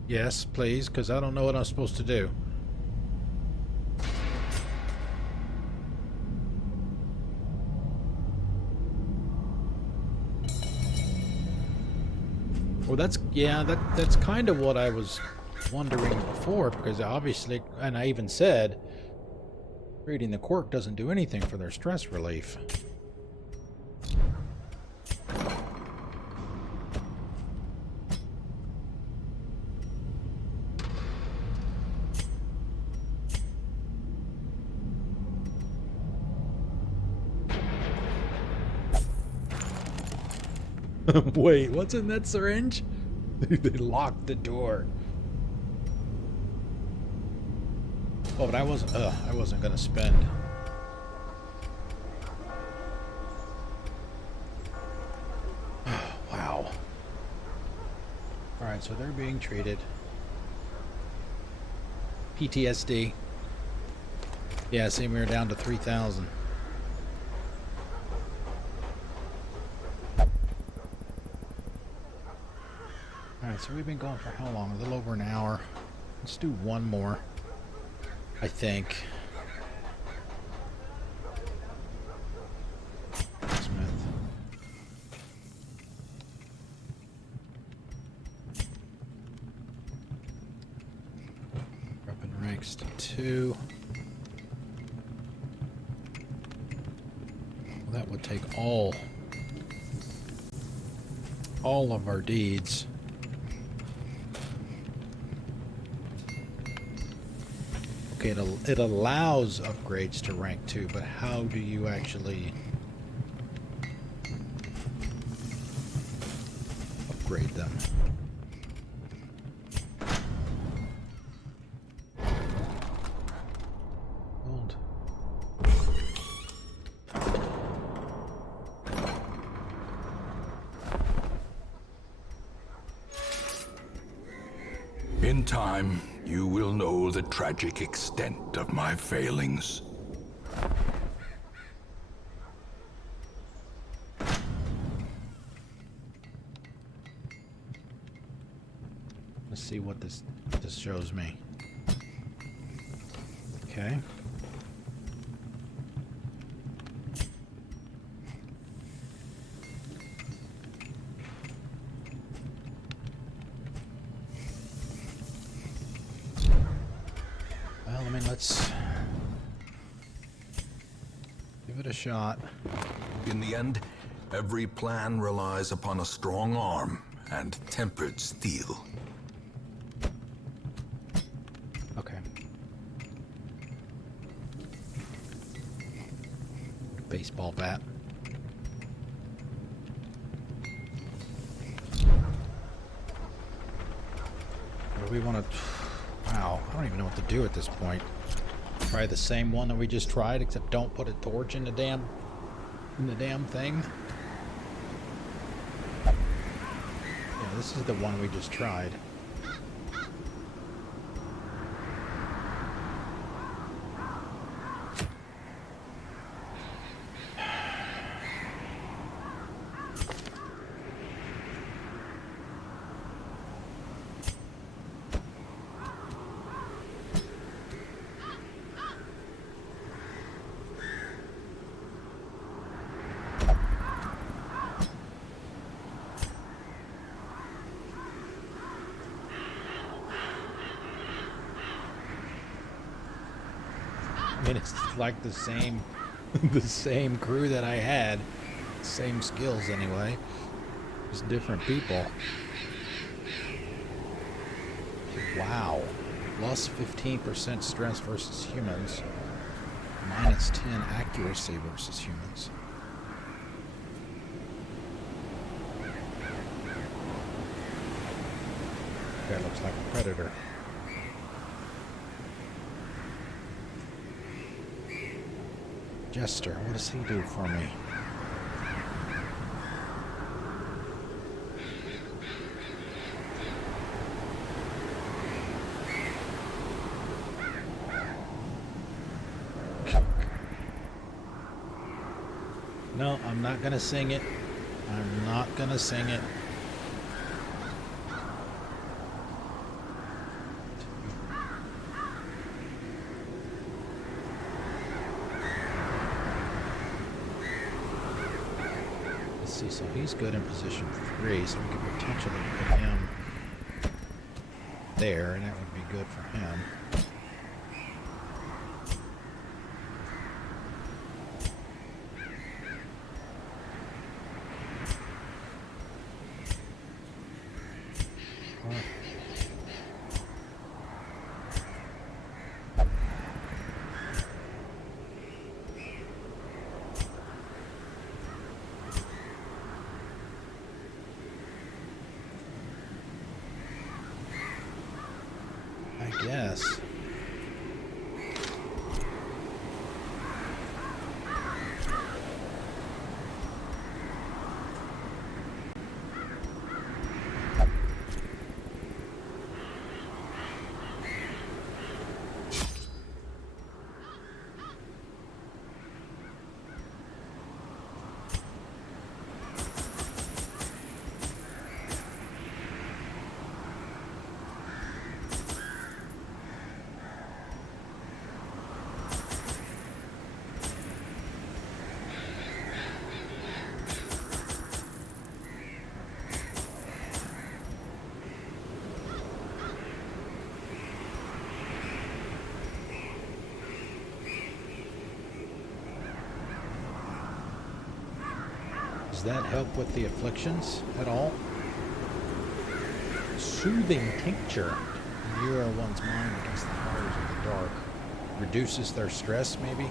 Yes, please, because I don't know what I'm supposed to do. Well, that's kind of what I was wondering before, because obviously, and I even said, reading the quirk doesn't do anything for their stress relief. Wait, what's in that syringe? They locked the door. Oh, but I wasn't gonna spend. Wow. Alright, so they're being treated. PTSD. Yeah, see, we were down to 3,000. Alright, so we've been going for how long? A little over an hour. Let's do one more, I think. Smith. Weapon ranks to 2. Well, that would take all of our deeds. Okay, it allows upgrades to rank 2, but how do you actually upgrade them? Gold. In time, you will know the tragic extent of my failings. Let's see what this shows me. Okay. Well, I mean, let's give it a shot. In the end, every plan relies upon a strong arm and tempered steel. Okay. Baseball bat. What do we want to... Wow, I don't even know what to do at this point. Try the same one that we just tried, except don't put a torch in the damn thing. Yeah, this is the one we just tried. mean, it's like the same, the same crew that I had, same skills anyway, just different people. Wow, plus 15% strength versus humans, minus 10 accuracy versus humans. That looks like a predator. Jester, what does he do for me? No, I'm not gonna sing it. I'm not gonna sing it. Let's see, so he's good in position 3, so we could potentially put him there, and that would be good for him. I guess. Does that help with the afflictions at all? Soothing tincture. Lure one's mind against the horrors of the dark. Reduces their stress, maybe?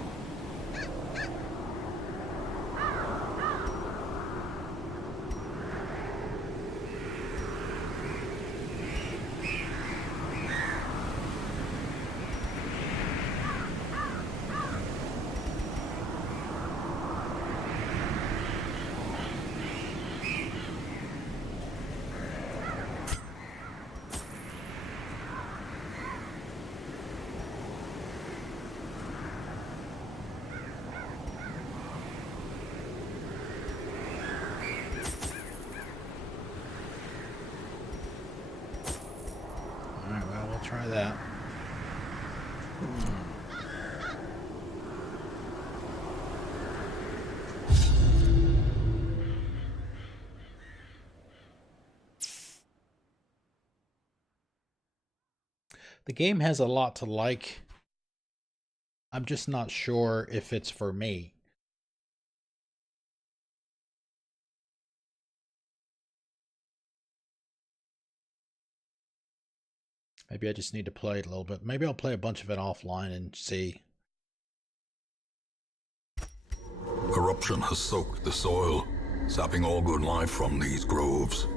Try that. The game has a lot to like. I'm just not sure if it's for me. Maybe I just need to play it a little bit. Maybe I'll play a bunch of it offline and see. Corruption has soaked the soil, sapping all good life from these groves.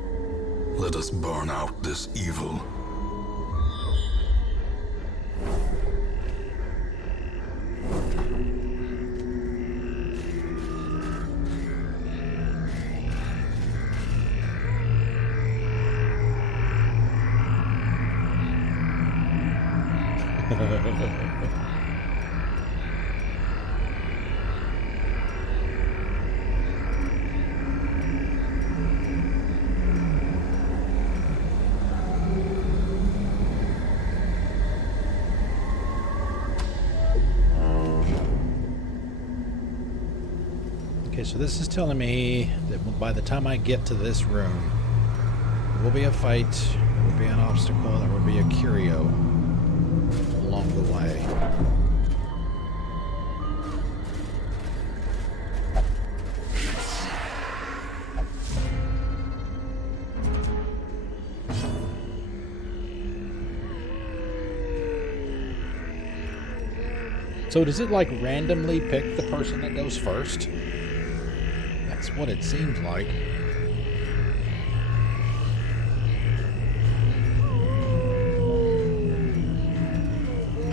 Let us burn out this evil. Okay, so this is telling me that by the time I get to this room, there will be a fight, there will be an obstacle, there will be a curio along the way. So does it like randomly pick the person that goes first? That's what it seems like.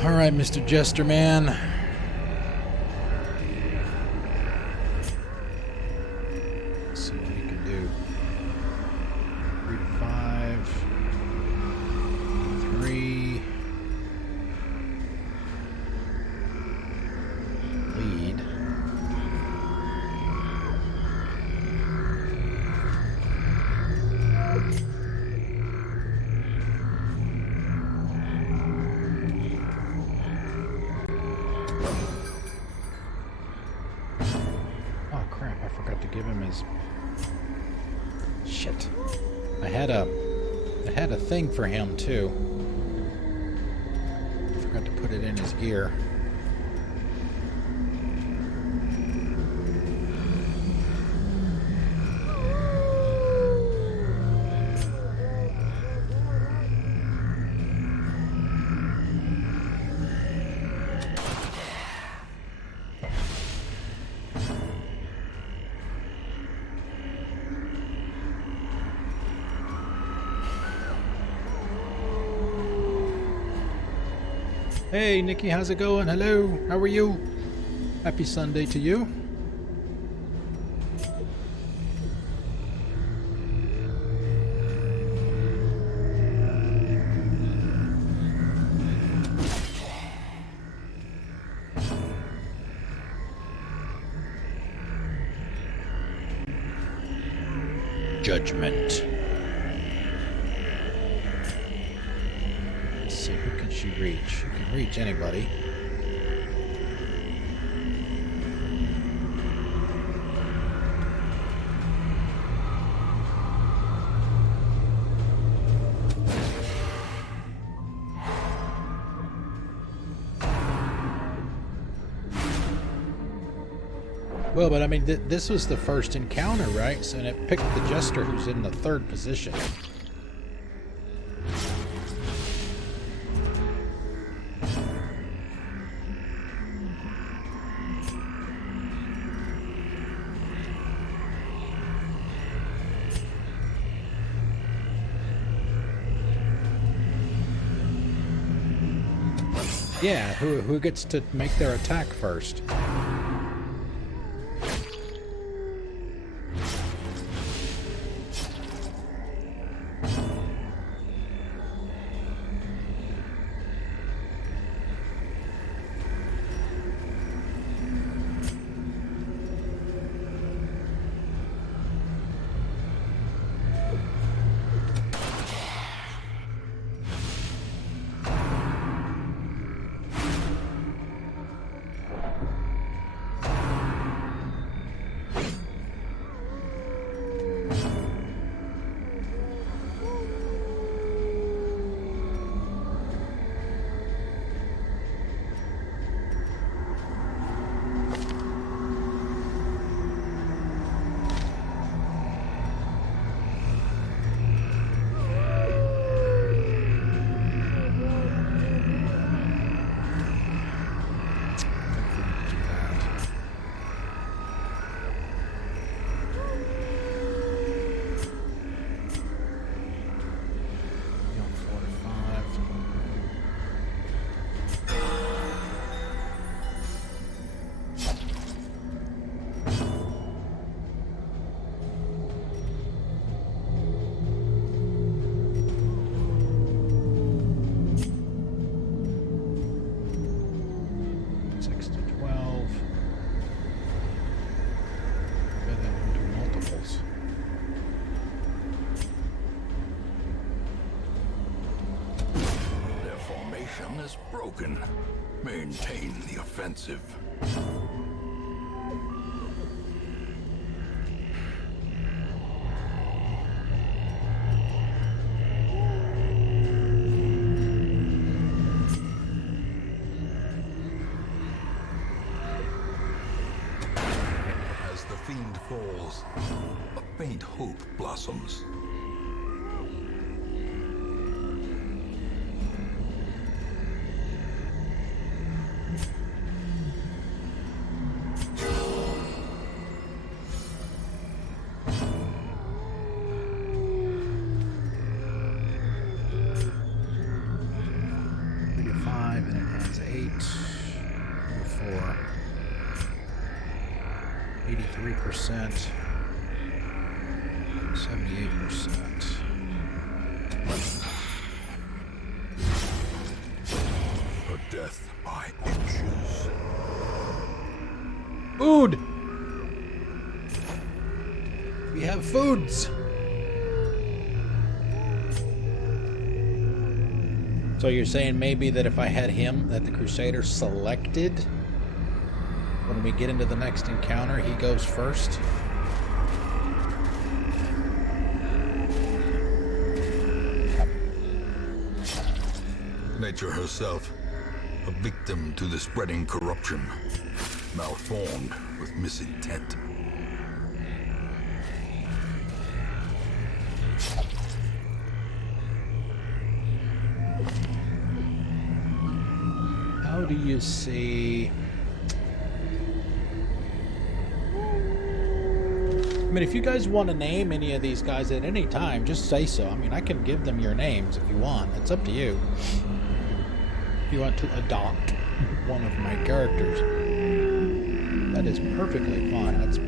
All right, Mr. Jester Man. Let's see what he can do. 3 to 5. 3. Lead. Oh crap, I forgot to give him his... Shit. I had a thing for him too. I forgot to put it in his gear. Hey, Nikki, how's it going? Hello, how are you? Happy Sunday to you. Judgment. Let's see, who can she reach? She can reach anybody. Well, but I mean, this was the first encounter, right? So, and it picked the Jester who's in the 3rd position. Yeah, who gets to make their attack first? Is broken. Maintain the offensive. As the fiend falls, a faint hope blossoms. 78%. A death by inches. Food! We have foods! So you're saying maybe that if I had him, that the Crusader selected, when we get into the next encounter, he goes first? Nature herself, a victim to the spreading corruption, malformed with misintent. How do you see... I mean, if you guys want to name any of these guys at any time, just say so. I mean, I can give them your names if you want. It's up to you. If you want to adopt one of my characters, that is perfectly fine. That's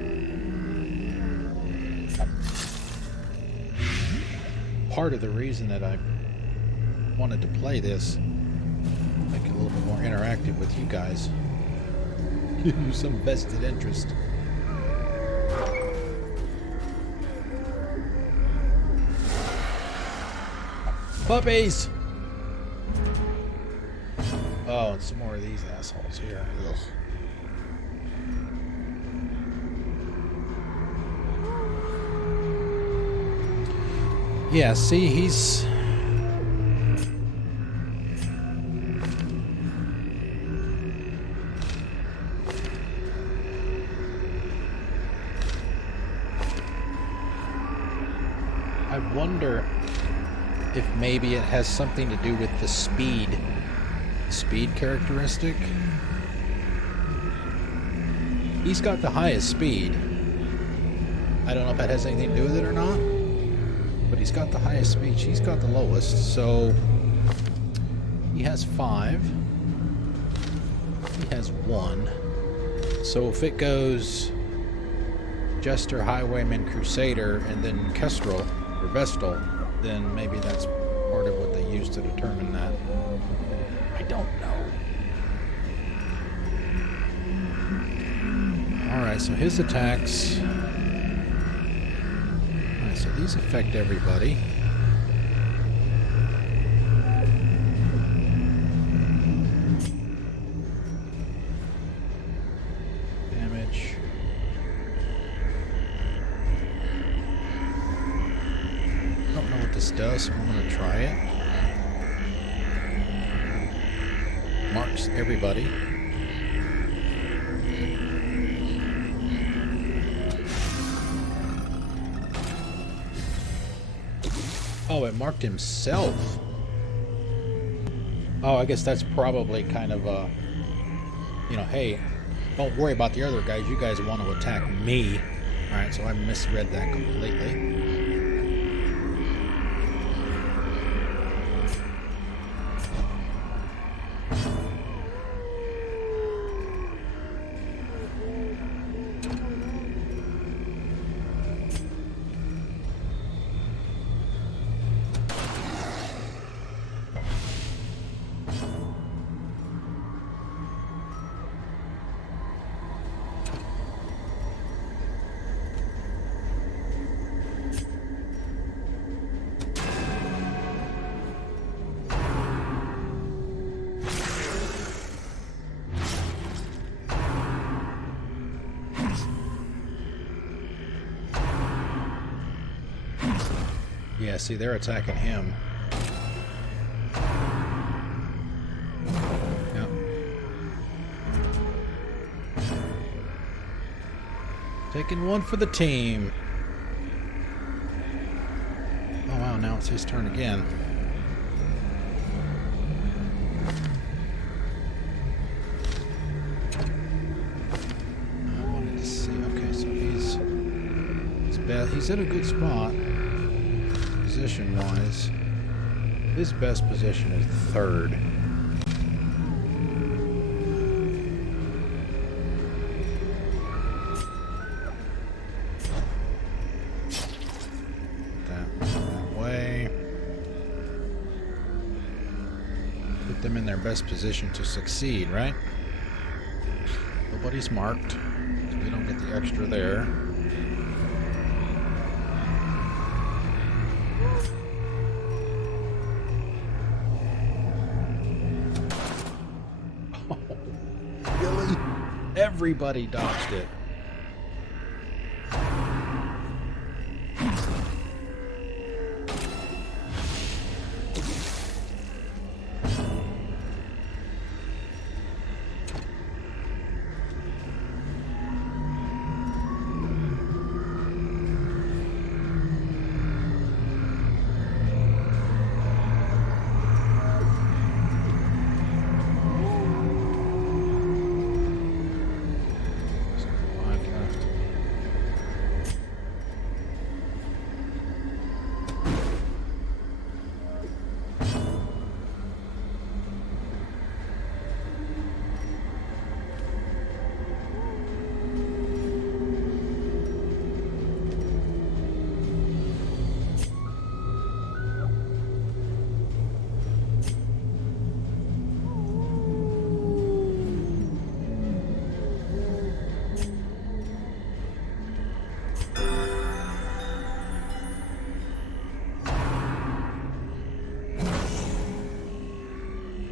part of the reason that I wanted to play this. Make it a little bit more interactive with you guys. Give you some vested interest. Puppies! Oh, and some more of these assholes here. Ugh. Yeah, see, he's... I wonder if maybe it has something to do with the speed characteristic. He's got the highest speed. I don't know if that has anything to do with it or not, but he's got the highest speed. She's got the lowest, so he has 5. He has 1. So if it goes Jester, Highwayman, Crusader, and then Kestrel or Vestal, then maybe that's part of what they use to determine that. I don't know. Alright, so his attacks... Alright, so these affect everybody. Damage. I don't know what this does, so I'm going to try it. Marks everybody. Oh, it marked himself. Oh, I guess that's probably kind of a, you know, hey, don't worry about the other guys. You guys want to attack me. Alright, so I misread that completely. Yeah, see, they're attacking him. Yep. Taking one for the team. Oh wow, now it's his turn again. I wanted to see. Okay, so he's at a good spot. Position-wise, his best position is 3rd. put them in their best position to succeed, right? Nobody's marked, so we don't get the extra there. Oh, really? Everybody dodged it. Five left.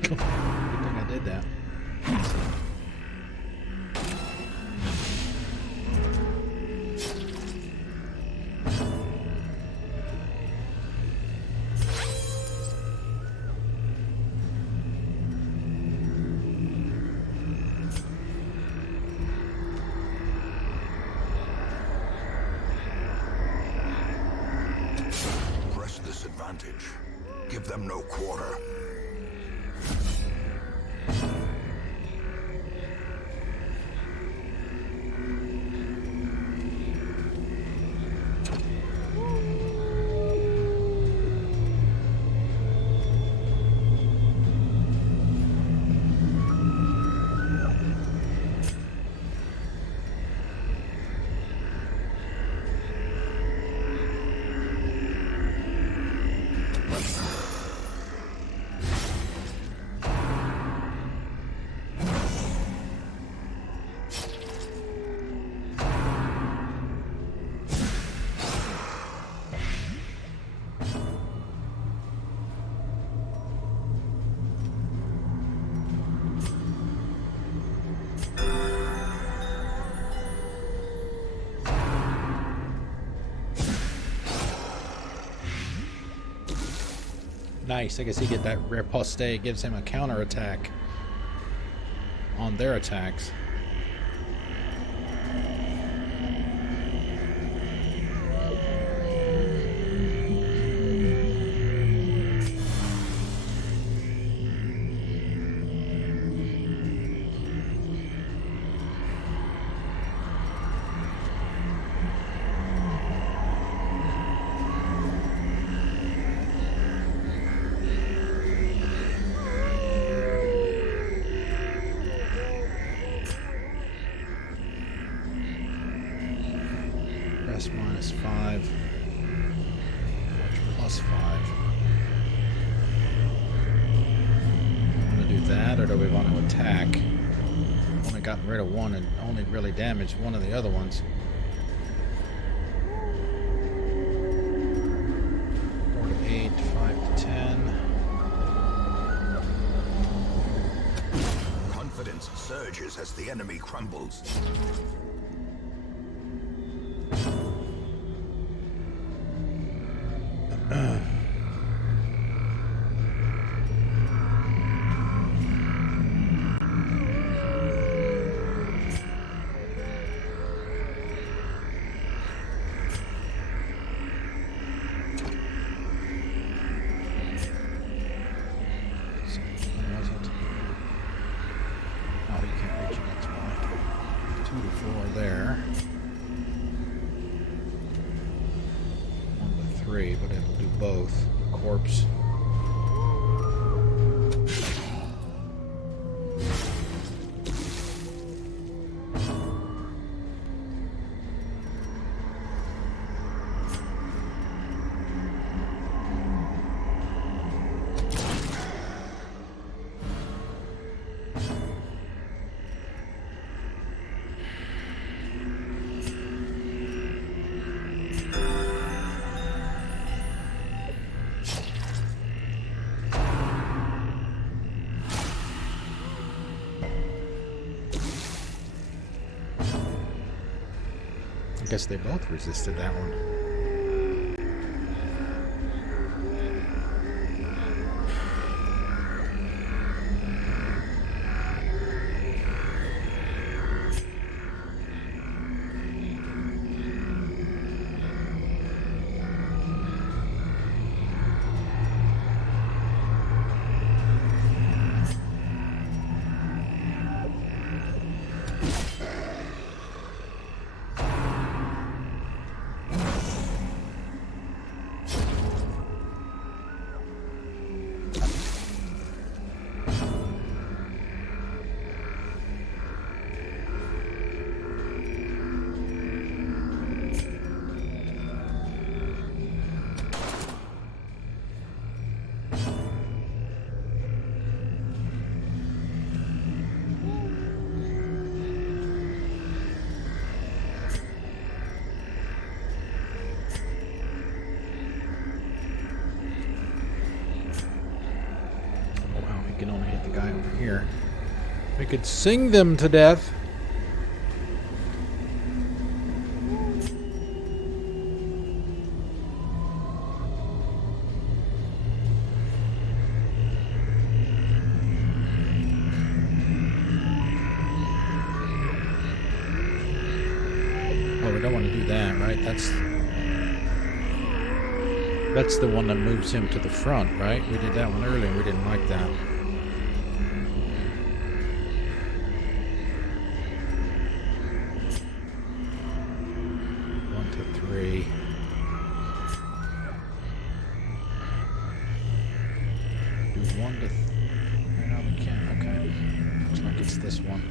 Good thing I did that. Press this advantage. Give them no quarter. Nice. I guess he get that riposte. It gives him a counter attack on their attacks. Rest -5. Watch +5. Want to do that, or do we want to attack? Only gotten rid of one and only really damaged one of the other ones. 4 to 8, 5 to 10. Confidence surges as the enemy crumbles. Oh, you can't reach it, that's why. 2 to 4 there. 1 to 3, but it'll do both. Corpse. guess they both resisted that one. Can only hit the guy over here. We could sing them to death. Oh, we don't want to do that, right? That's the one that moves him to the front, right? We did that one earlier and we didn't like that. 1 to 3. Do 1 to... No, we can't. Okay. Looks like it's this one.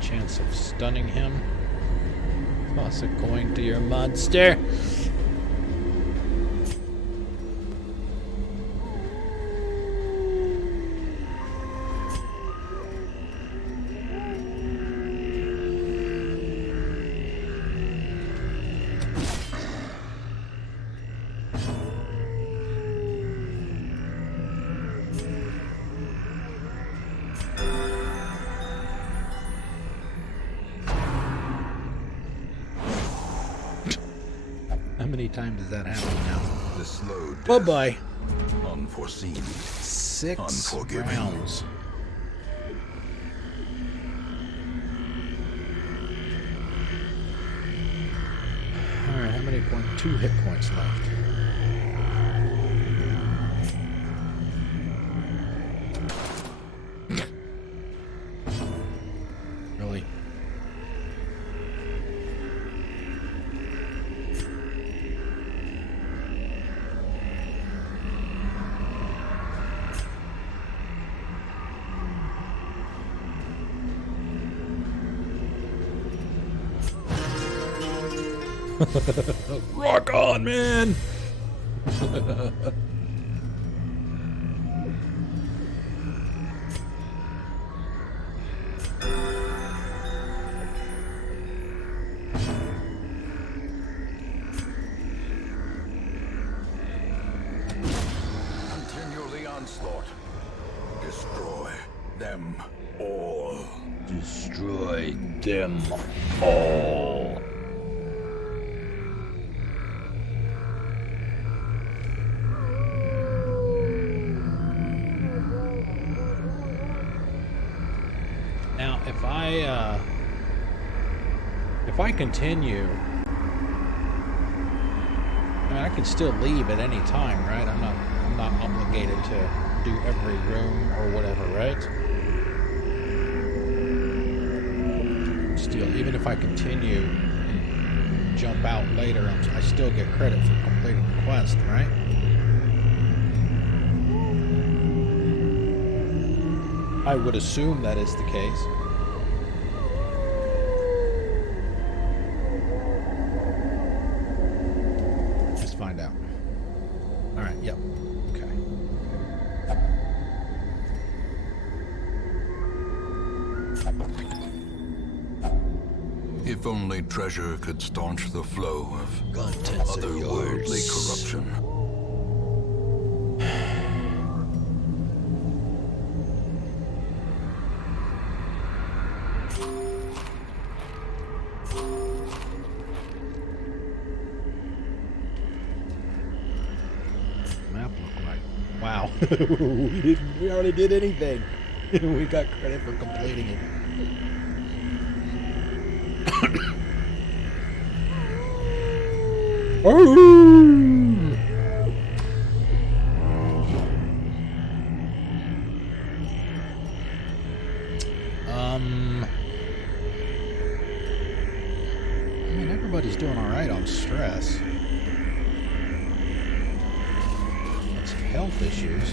Chance of stunning him. Toss a coin to your monster. How many times does that happen now? The slow death. Bye-bye. Unforeseen. 6 Unforgiving. rounds. Alright, how many points? 2 hit points left. Really? Rock on, man! Continue the onslaught. Destroy them all. Destroy them all. Now, if I continue, I mean, I can still leave at any time, right? I'm not obligated to do every room or whatever, right? Still, even if I continue and jump out later, I still get credit for completing the quest, right? I would assume that is the case. If only treasure could staunch the flow of Contents of otherworldly yours. corruption. Map look like? Wow, we hardly did anything. We got credit for completing it. I mean, everybody's doing all right on stress. Got some health issues.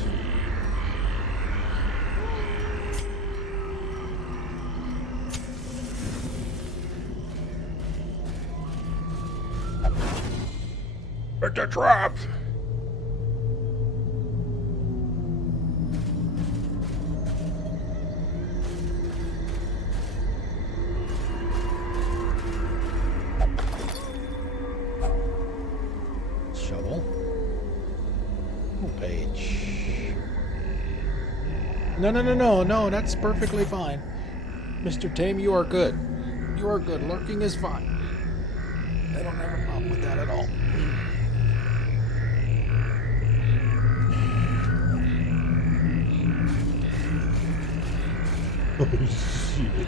It's a trap! Shovel. Oh, page. No, that's perfectly fine. Mr. Tame, you are good. You are good. Lurking is fine. I don't have a problem with that at all. Oh, shit.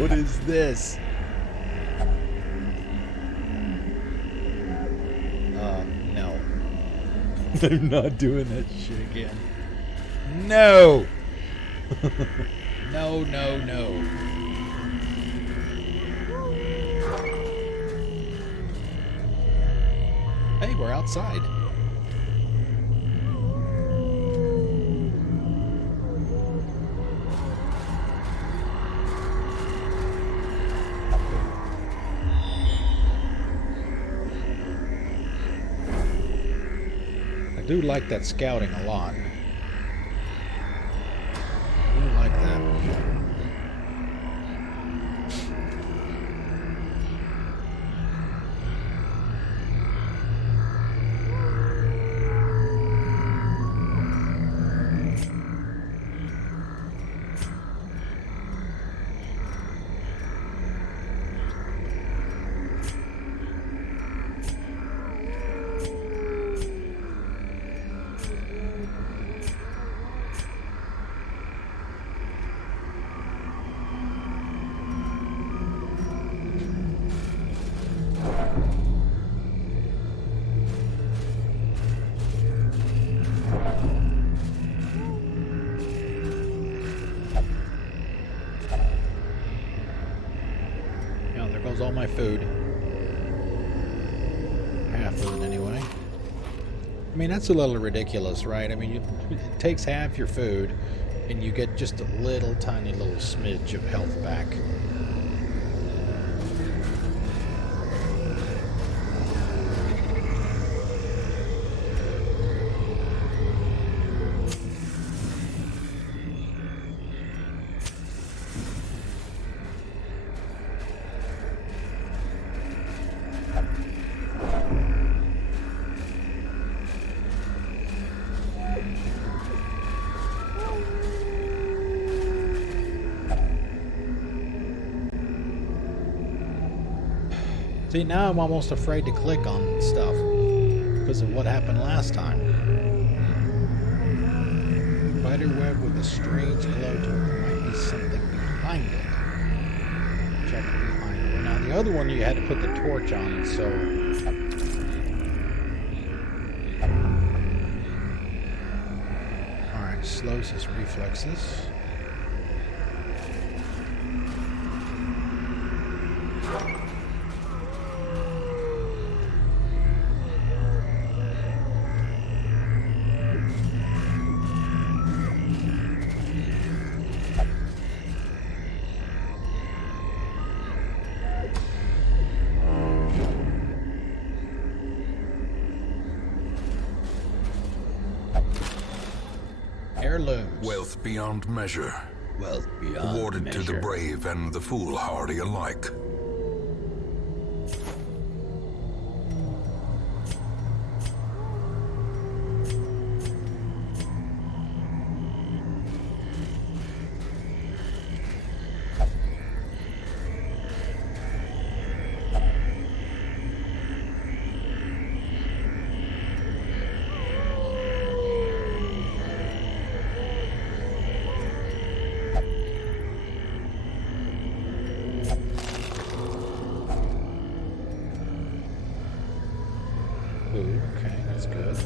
What is this? No. I'm not doing that shit again. No! No. Hey, we're outside. I do like that scouting a lot. I do like that. Yeah, there goes all my food. Half of it, anyway. I mean, that's a little ridiculous, right? I mean, it takes half your food, and you get just a little tiny little smidge of health back. See, now I'm almost afraid to click on stuff because of what happened last time. Spider web with a strange glow to it. There might be something behind it. Check behind it. Now, the other one you had to put the torch on, so... Alright, slows his reflexes. Heirlooms. Wealth beyond measure, Wealth beyond awarded measure. to the brave and the foolhardy alike. Ooh, okay, that's good.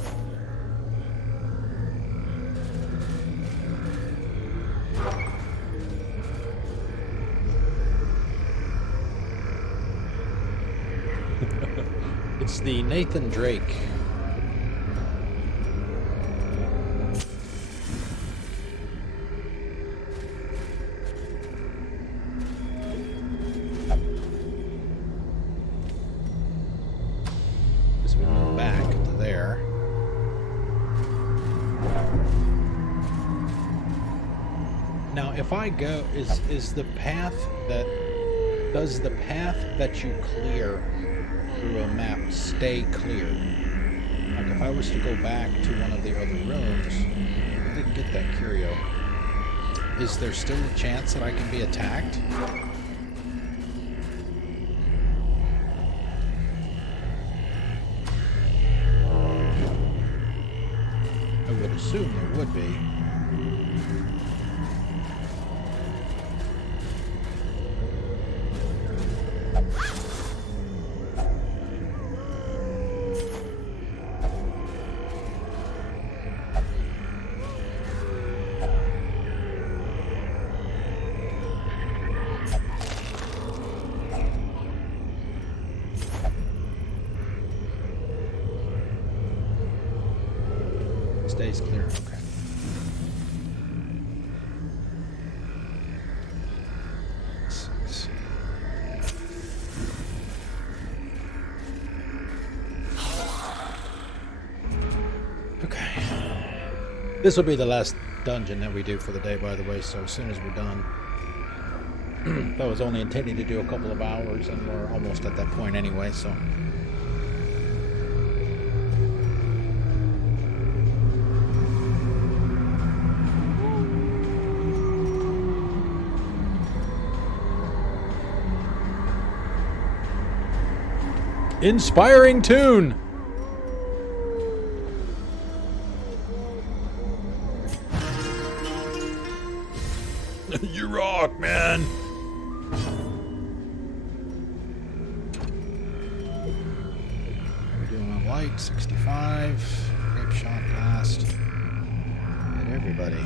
It's the Nathan Drake. As we move back to there. Now, if I go, is the path that does the path that you clear through a map stay clear? Like if I was to go back to one of the other rooms, I didn't get that curio. Is there still a chance that I can be attacked? I would assume there would be. Stays clear, okay. Six. Okay. This will be the last dungeon that we do for the day, by the way, so as soon as we're done. I was only intending to do a couple of hours, and we're almost at that point anyway, so... Inspiring tune! You rock, man. We're doing a light, 65. Grape shot blast. Hit everybody.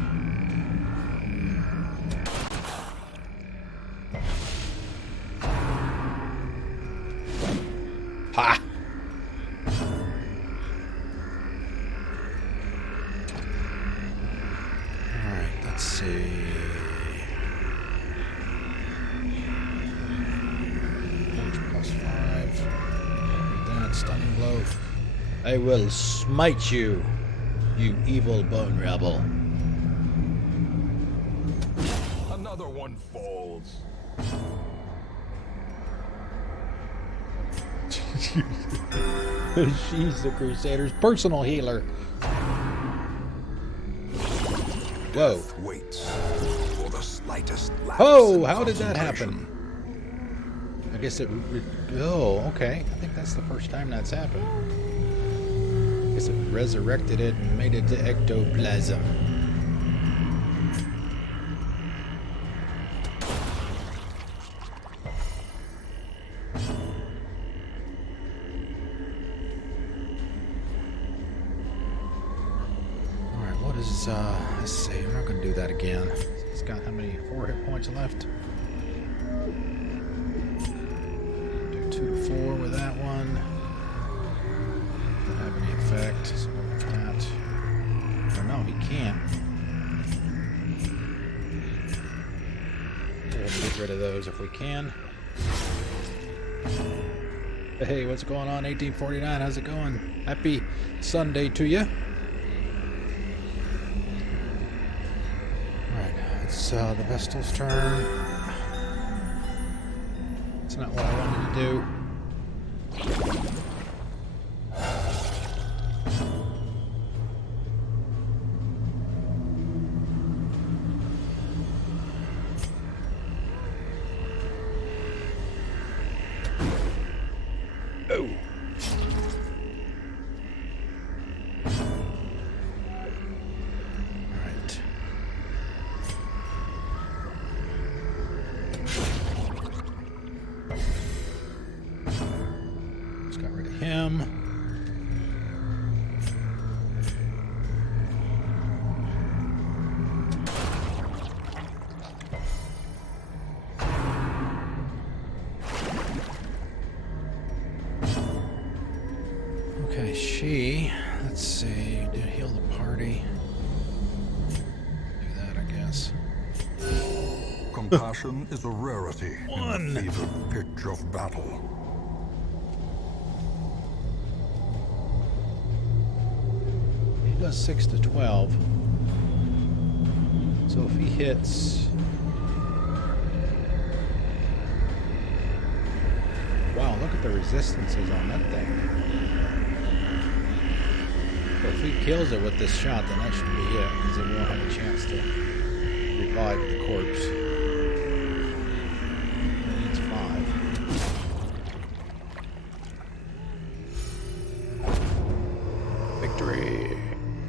Ha! Alright, let's see. Punch +5. That stunning blow. I will smite you, you evil bone rebel. Another one falls. She's the Crusader's personal healer. Whoa. Waits for the slightest lapse Oh, in how did that concentration. happen? I guess it... Oh, okay. I think that's the first time that's happened. I guess it resurrected it and made it to ectoplasm. Alright, what is... let's see. We're not going to do that again. It's got how many? 4 hit points left? Do 2 to 4 with that one. Doesn't have any effect. So go with that. Or no, he can't. We'll get rid of those if we can. Hey, what's going on? 1849, how's it going? Happy Sunday to you. Alright, it's the Vestal's turn. It's not what I wanted to do. Oh. Alright. Just got rid of him. she, let's see, do heal the party. Do that, I guess. Compassion is a rarity in the fevered pitch of battle. He does 6 to 12. So if he hits... Wow, look at the resistances on that thing. So if he kills it with this shot, then that should be it, because it won't have a chance to revive the corpse. It needs 5. Victory.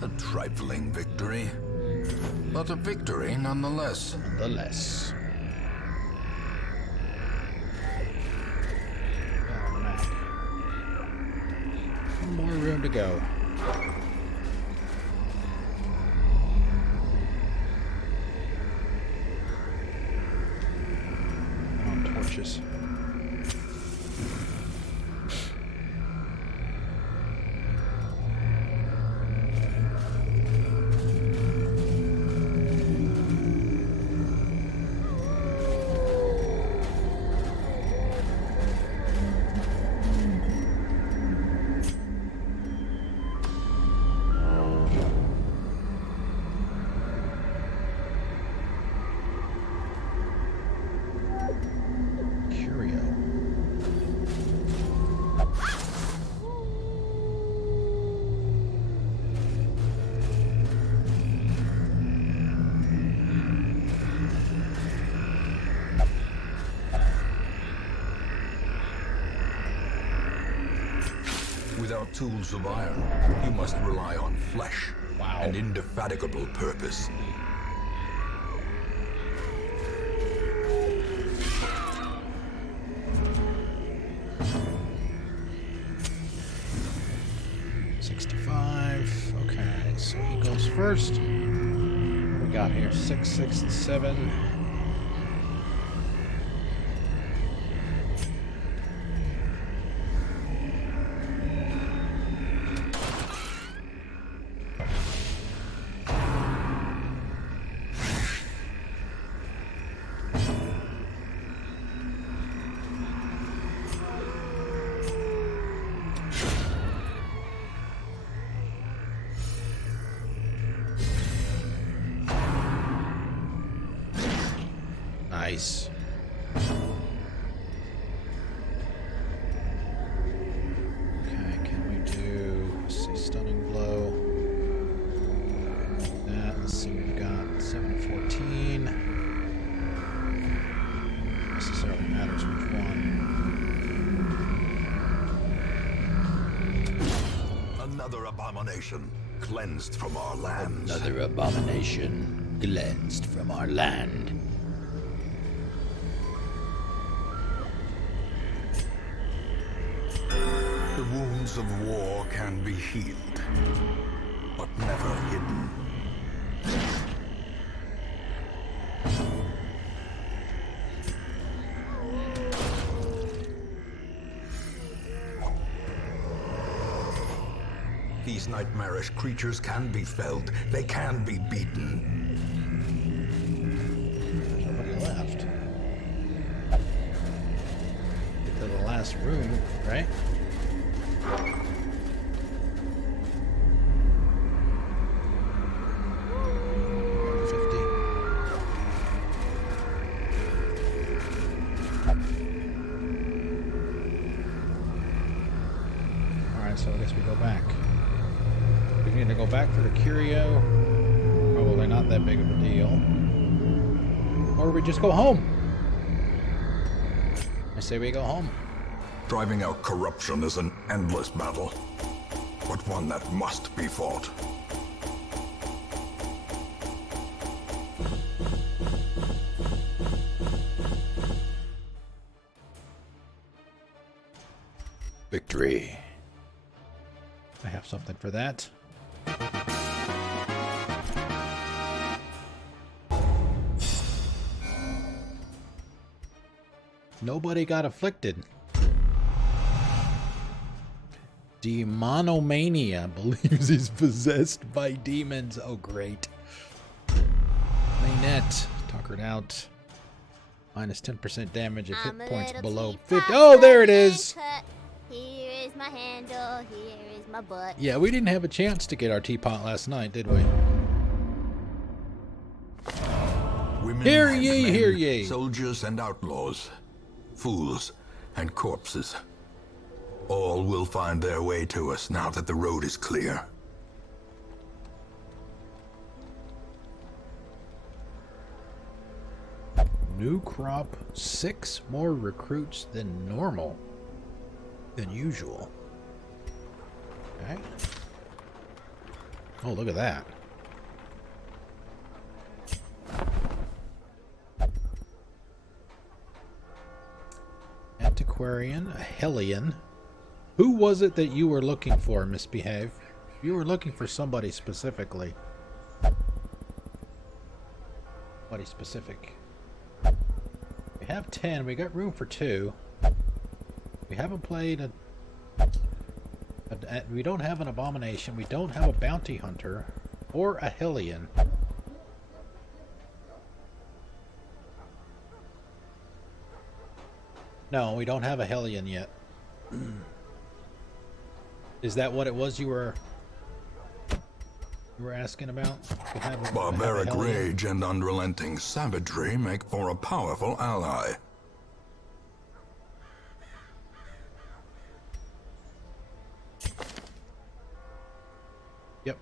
A trifling victory, but a victory nonetheless. Nonetheless. Oh, man. One more room to go. Oh, torches. Curio. Without tools of iron, you must rely on flesh. Wow. An indefatigable purpose. Okay, so he goes first. What we got here? 6, 6, and 7. Nice. Okay, can we do, let's see, stunning blow. That, let's see, we've got 7 and 14. Necessarily matters which one. Another abomination cleansed from our lands. Another abomination cleansed from our land. The wounds of war can be healed, but never hidden. These nightmarish creatures can be felled. They can be beaten. There's nobody left. Get to the last room, right? So I guess we go back. We need to go back for the curio. Probably not that big of a deal. Or we just go home. I say we go home. Driving out corruption is an endless battle, but one that must be fought. Victory. I have something for that. Nobody got afflicted. Demonomania believes he's possessed by demons. Oh, great. Mainette, tuckered out. Minus 10% damage if hit points below 50. Oh, there it is. Here is my handle. Here is my butt. Yeah, we didn't have a chance to get our teapot last night, did we? Women Hear and ye, men, hear ye. Soldiers and outlaws, fools and corpses. All will find their way to us now that the road is clear. New crop, 6 more recruits than normal. Than usual. Okay. Oh, look at that. Antiquarian, a Hellion. Who was it that you were looking for, Misbehave? You were looking for somebody specifically. Somebody specific. We have 10. We got room for 2. We haven't played we don't have an Abomination. We don't have a Bounty Hunter or a Hellion. No, we don't have a Hellion yet. Is that what it was you were asking about? Barbaric rage and unrelenting savagery make for a powerful ally. Yep.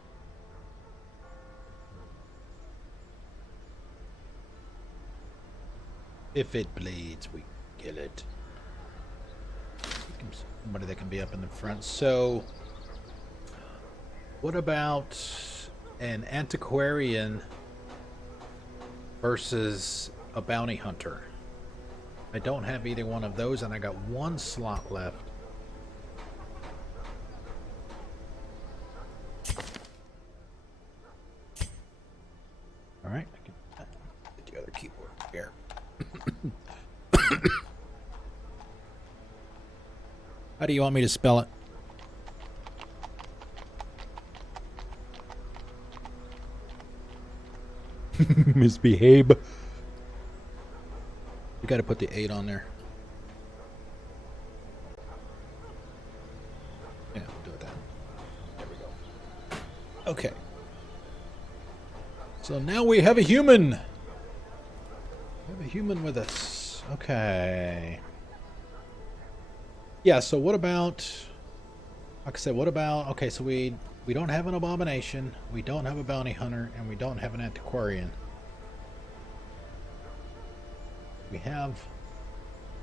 If it bleeds, we kill it. Somebody that can be up in the front. So, what about an Antiquarian versus a Bounty Hunter? I don't have either one of those, and I got 1 slot left. All right, I can get the other keyboard here. How do you want me to spell it? Misbehave. You got to put the 8 on there. Yeah, we'll do it that. There we go. Okay. So now we have a human. We have a human with us. Okay. Yeah, so what about, like I said, what about, okay, so we don't have an Abomination, we don't have a Bounty Hunter, and we don't have an Antiquarian. We have,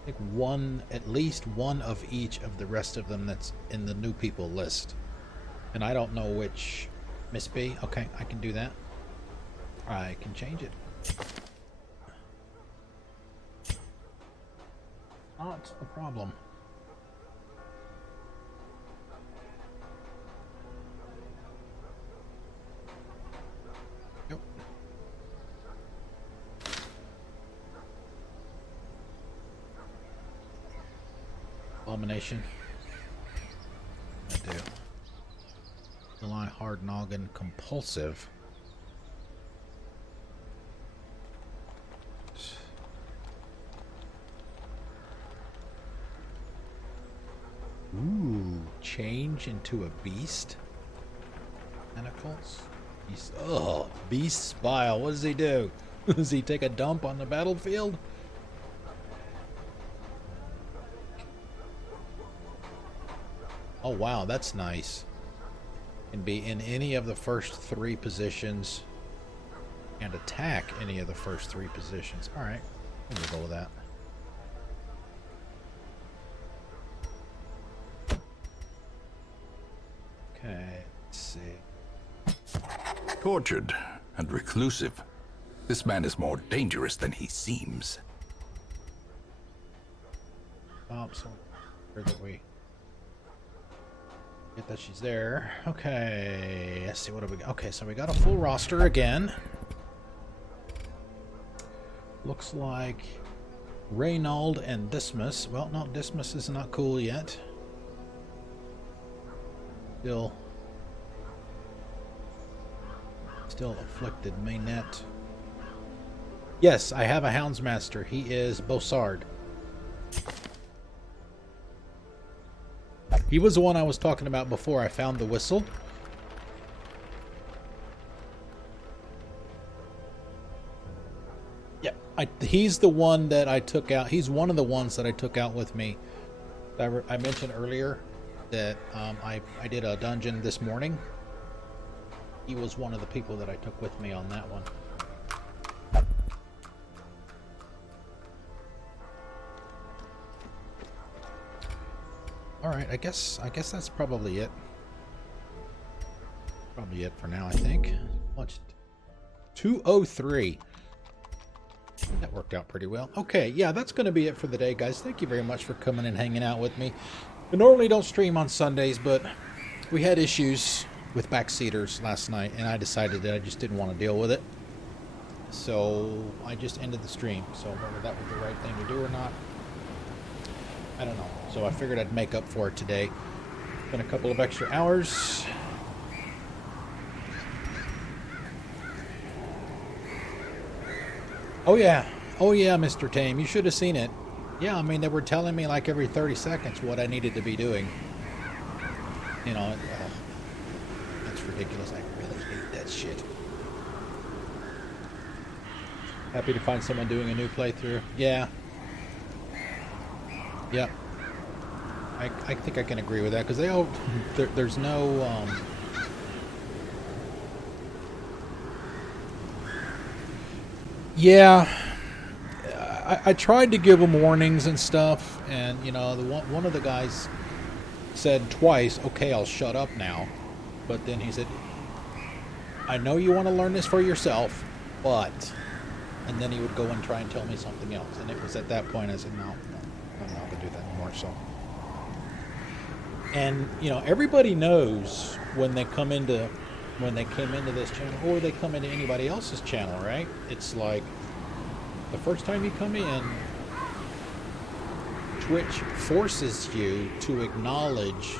I think, at least one of each of the rest of them that's in the new people list. And I don't know which. Miss B, okay, I can do that. I can change it. Not a problem. Abomination. I do. Rely hard noggin compulsive. Ooh, change into a beast. Tentacles. Beast. Oh, beast's bile. What does he do? Does he take a dump on the battlefield? Oh wow, that's nice. Can be in any of the first 3 positions and attack any of the first 3 positions. Alright, we'll go with that. Okay, let's see. Tortured and reclusive. This man is more dangerous than he seems. Oh, so where did we get that she's there? Okay, let's see, what do we got? Okay, so we got a full roster again. Looks like Reynold and Dismas. Well, no, Dismas is not cool yet. Still afflicted, Mainnet. Yes, I have a Houndsmaster. He is Bossard. He was the one I was talking about before I found the whistle. Yeah, he's the one that I took out. He's one of the ones that I took out with me. I mentioned earlier that I did a dungeon this morning. He was one of the people that I took with me on that one. All right, I guess that's probably it. Probably it for now, I think. Watched 203. That worked out pretty well. Okay, yeah, that's going to be it for the day, guys. Thank you very much for coming and hanging out with me. I normally don't stream on Sundays, but we had issues with backseaters last night, and I decided that I just didn't want to deal with it. So I just ended the stream. So whether that was the right thing to do or not, I don't know. So I figured I'd make up for it today. Been a couple of extra hours. Oh yeah, Mr. Tame, you should have seen it. Yeah, I mean, they were telling me like every 30 seconds what I needed to be doing. You know, that's ridiculous. I really hate that shit. Happy to find someone doing a new playthrough. Yeah. Yep. I think I can agree with that, because they all there's no yeah, I tried to give them warnings and stuff, and you know, one of the guys said twice, "Okay, I'll shut up now," but then he said, "I know you want to learn this for yourself, but," and then he would go and try and tell me something else, and it was at that point I said, "No, I'm not gonna do that anymore." So, and you know, everybody knows when they came into this channel, or they come into anybody else's channel, right? It's like the first time you come in, Twitch forces you to acknowledge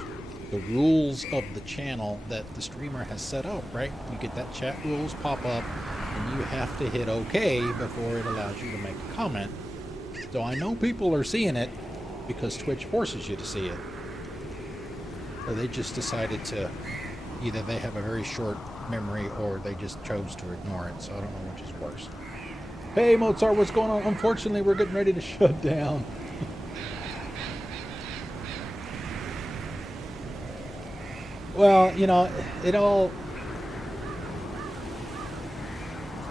the rules of the channel that the streamer has set up, right? You get that chat rules pop up, and you have to hit OK before it allows you to make a comment. So I know people are seeing it because Twitch forces you to see it. Or they just decided to, either they have a very short memory or they just chose to ignore it. So I don't know which is worse. Hey Mozart, what's going on? Unfortunately, we're getting ready to shut down. Well, you know,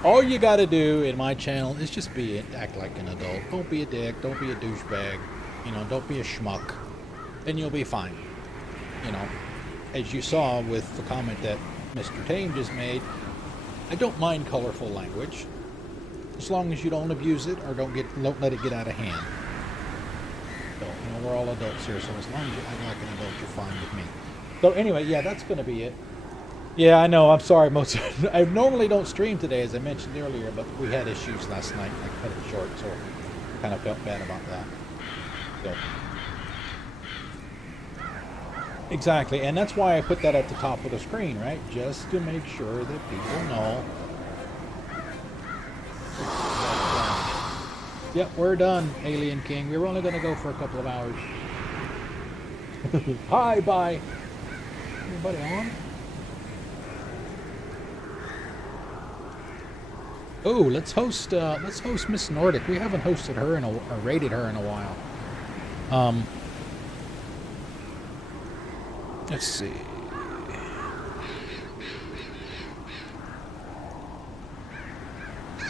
all you got to do in my channel is just act like an adult. Don't be a dick. Don't be a douchebag. You know, don't be a schmuck. And you'll be fine. You know, as you saw with the comment that Mr. Tame just made, I don't mind colorful language, as long as you don't abuse it or don't let it get out of hand. So, you know, we're all adults here, so as long as you act like an adult, you're fine with me. So anyway, yeah, that's going to be it. Yeah, I know. I'm sorry, Mozart. I normally don't stream today, as I mentioned earlier, but we had issues last night. I cut it short, so I kind of felt bad about that. So. Exactly, and that's why I put that at the top of the screen, right? Just to make sure that people know. Yep, we're done, Alien King. We were only going to go for a couple of hours. Hi, bye. Anybody on? Oh, let's host Miss Nordic. We haven't hosted her or rated her in a while. Let's see.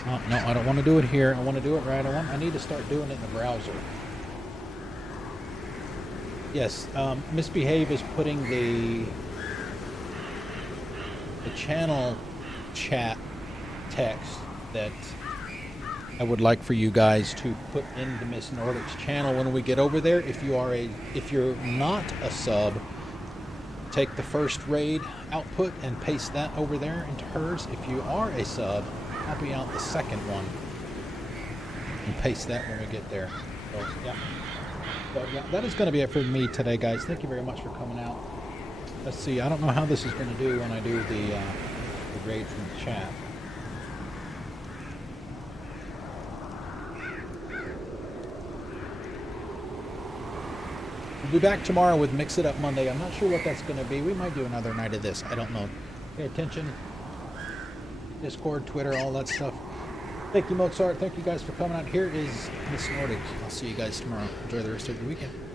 Oh, no, I don't want to do it here. I want to do it right. I need to start doing it in the browser. Yes, Misbehave is putting the channel chat text that I would like for you guys to put into Miss Nordic's channel when we get over there. If you're not a sub, take the first raid output and paste that over there into hers. If you are a sub, copy out the second one and paste that when we get there. So yeah, that is going to be it for me today, guys. Thank you very much for coming out. Let's see. I don't know how this is going to do when I do the raid from the chat. We'll be back tomorrow with Mix It Up Monday. I'm not sure what that's going to be. We might do another night of this. I don't know. Pay attention. Discord, Twitter, all that stuff. Thank you, Mozart. Thank you guys for coming out. Here is Miss Nordic. I'll see you guys tomorrow. Enjoy the rest of your weekend.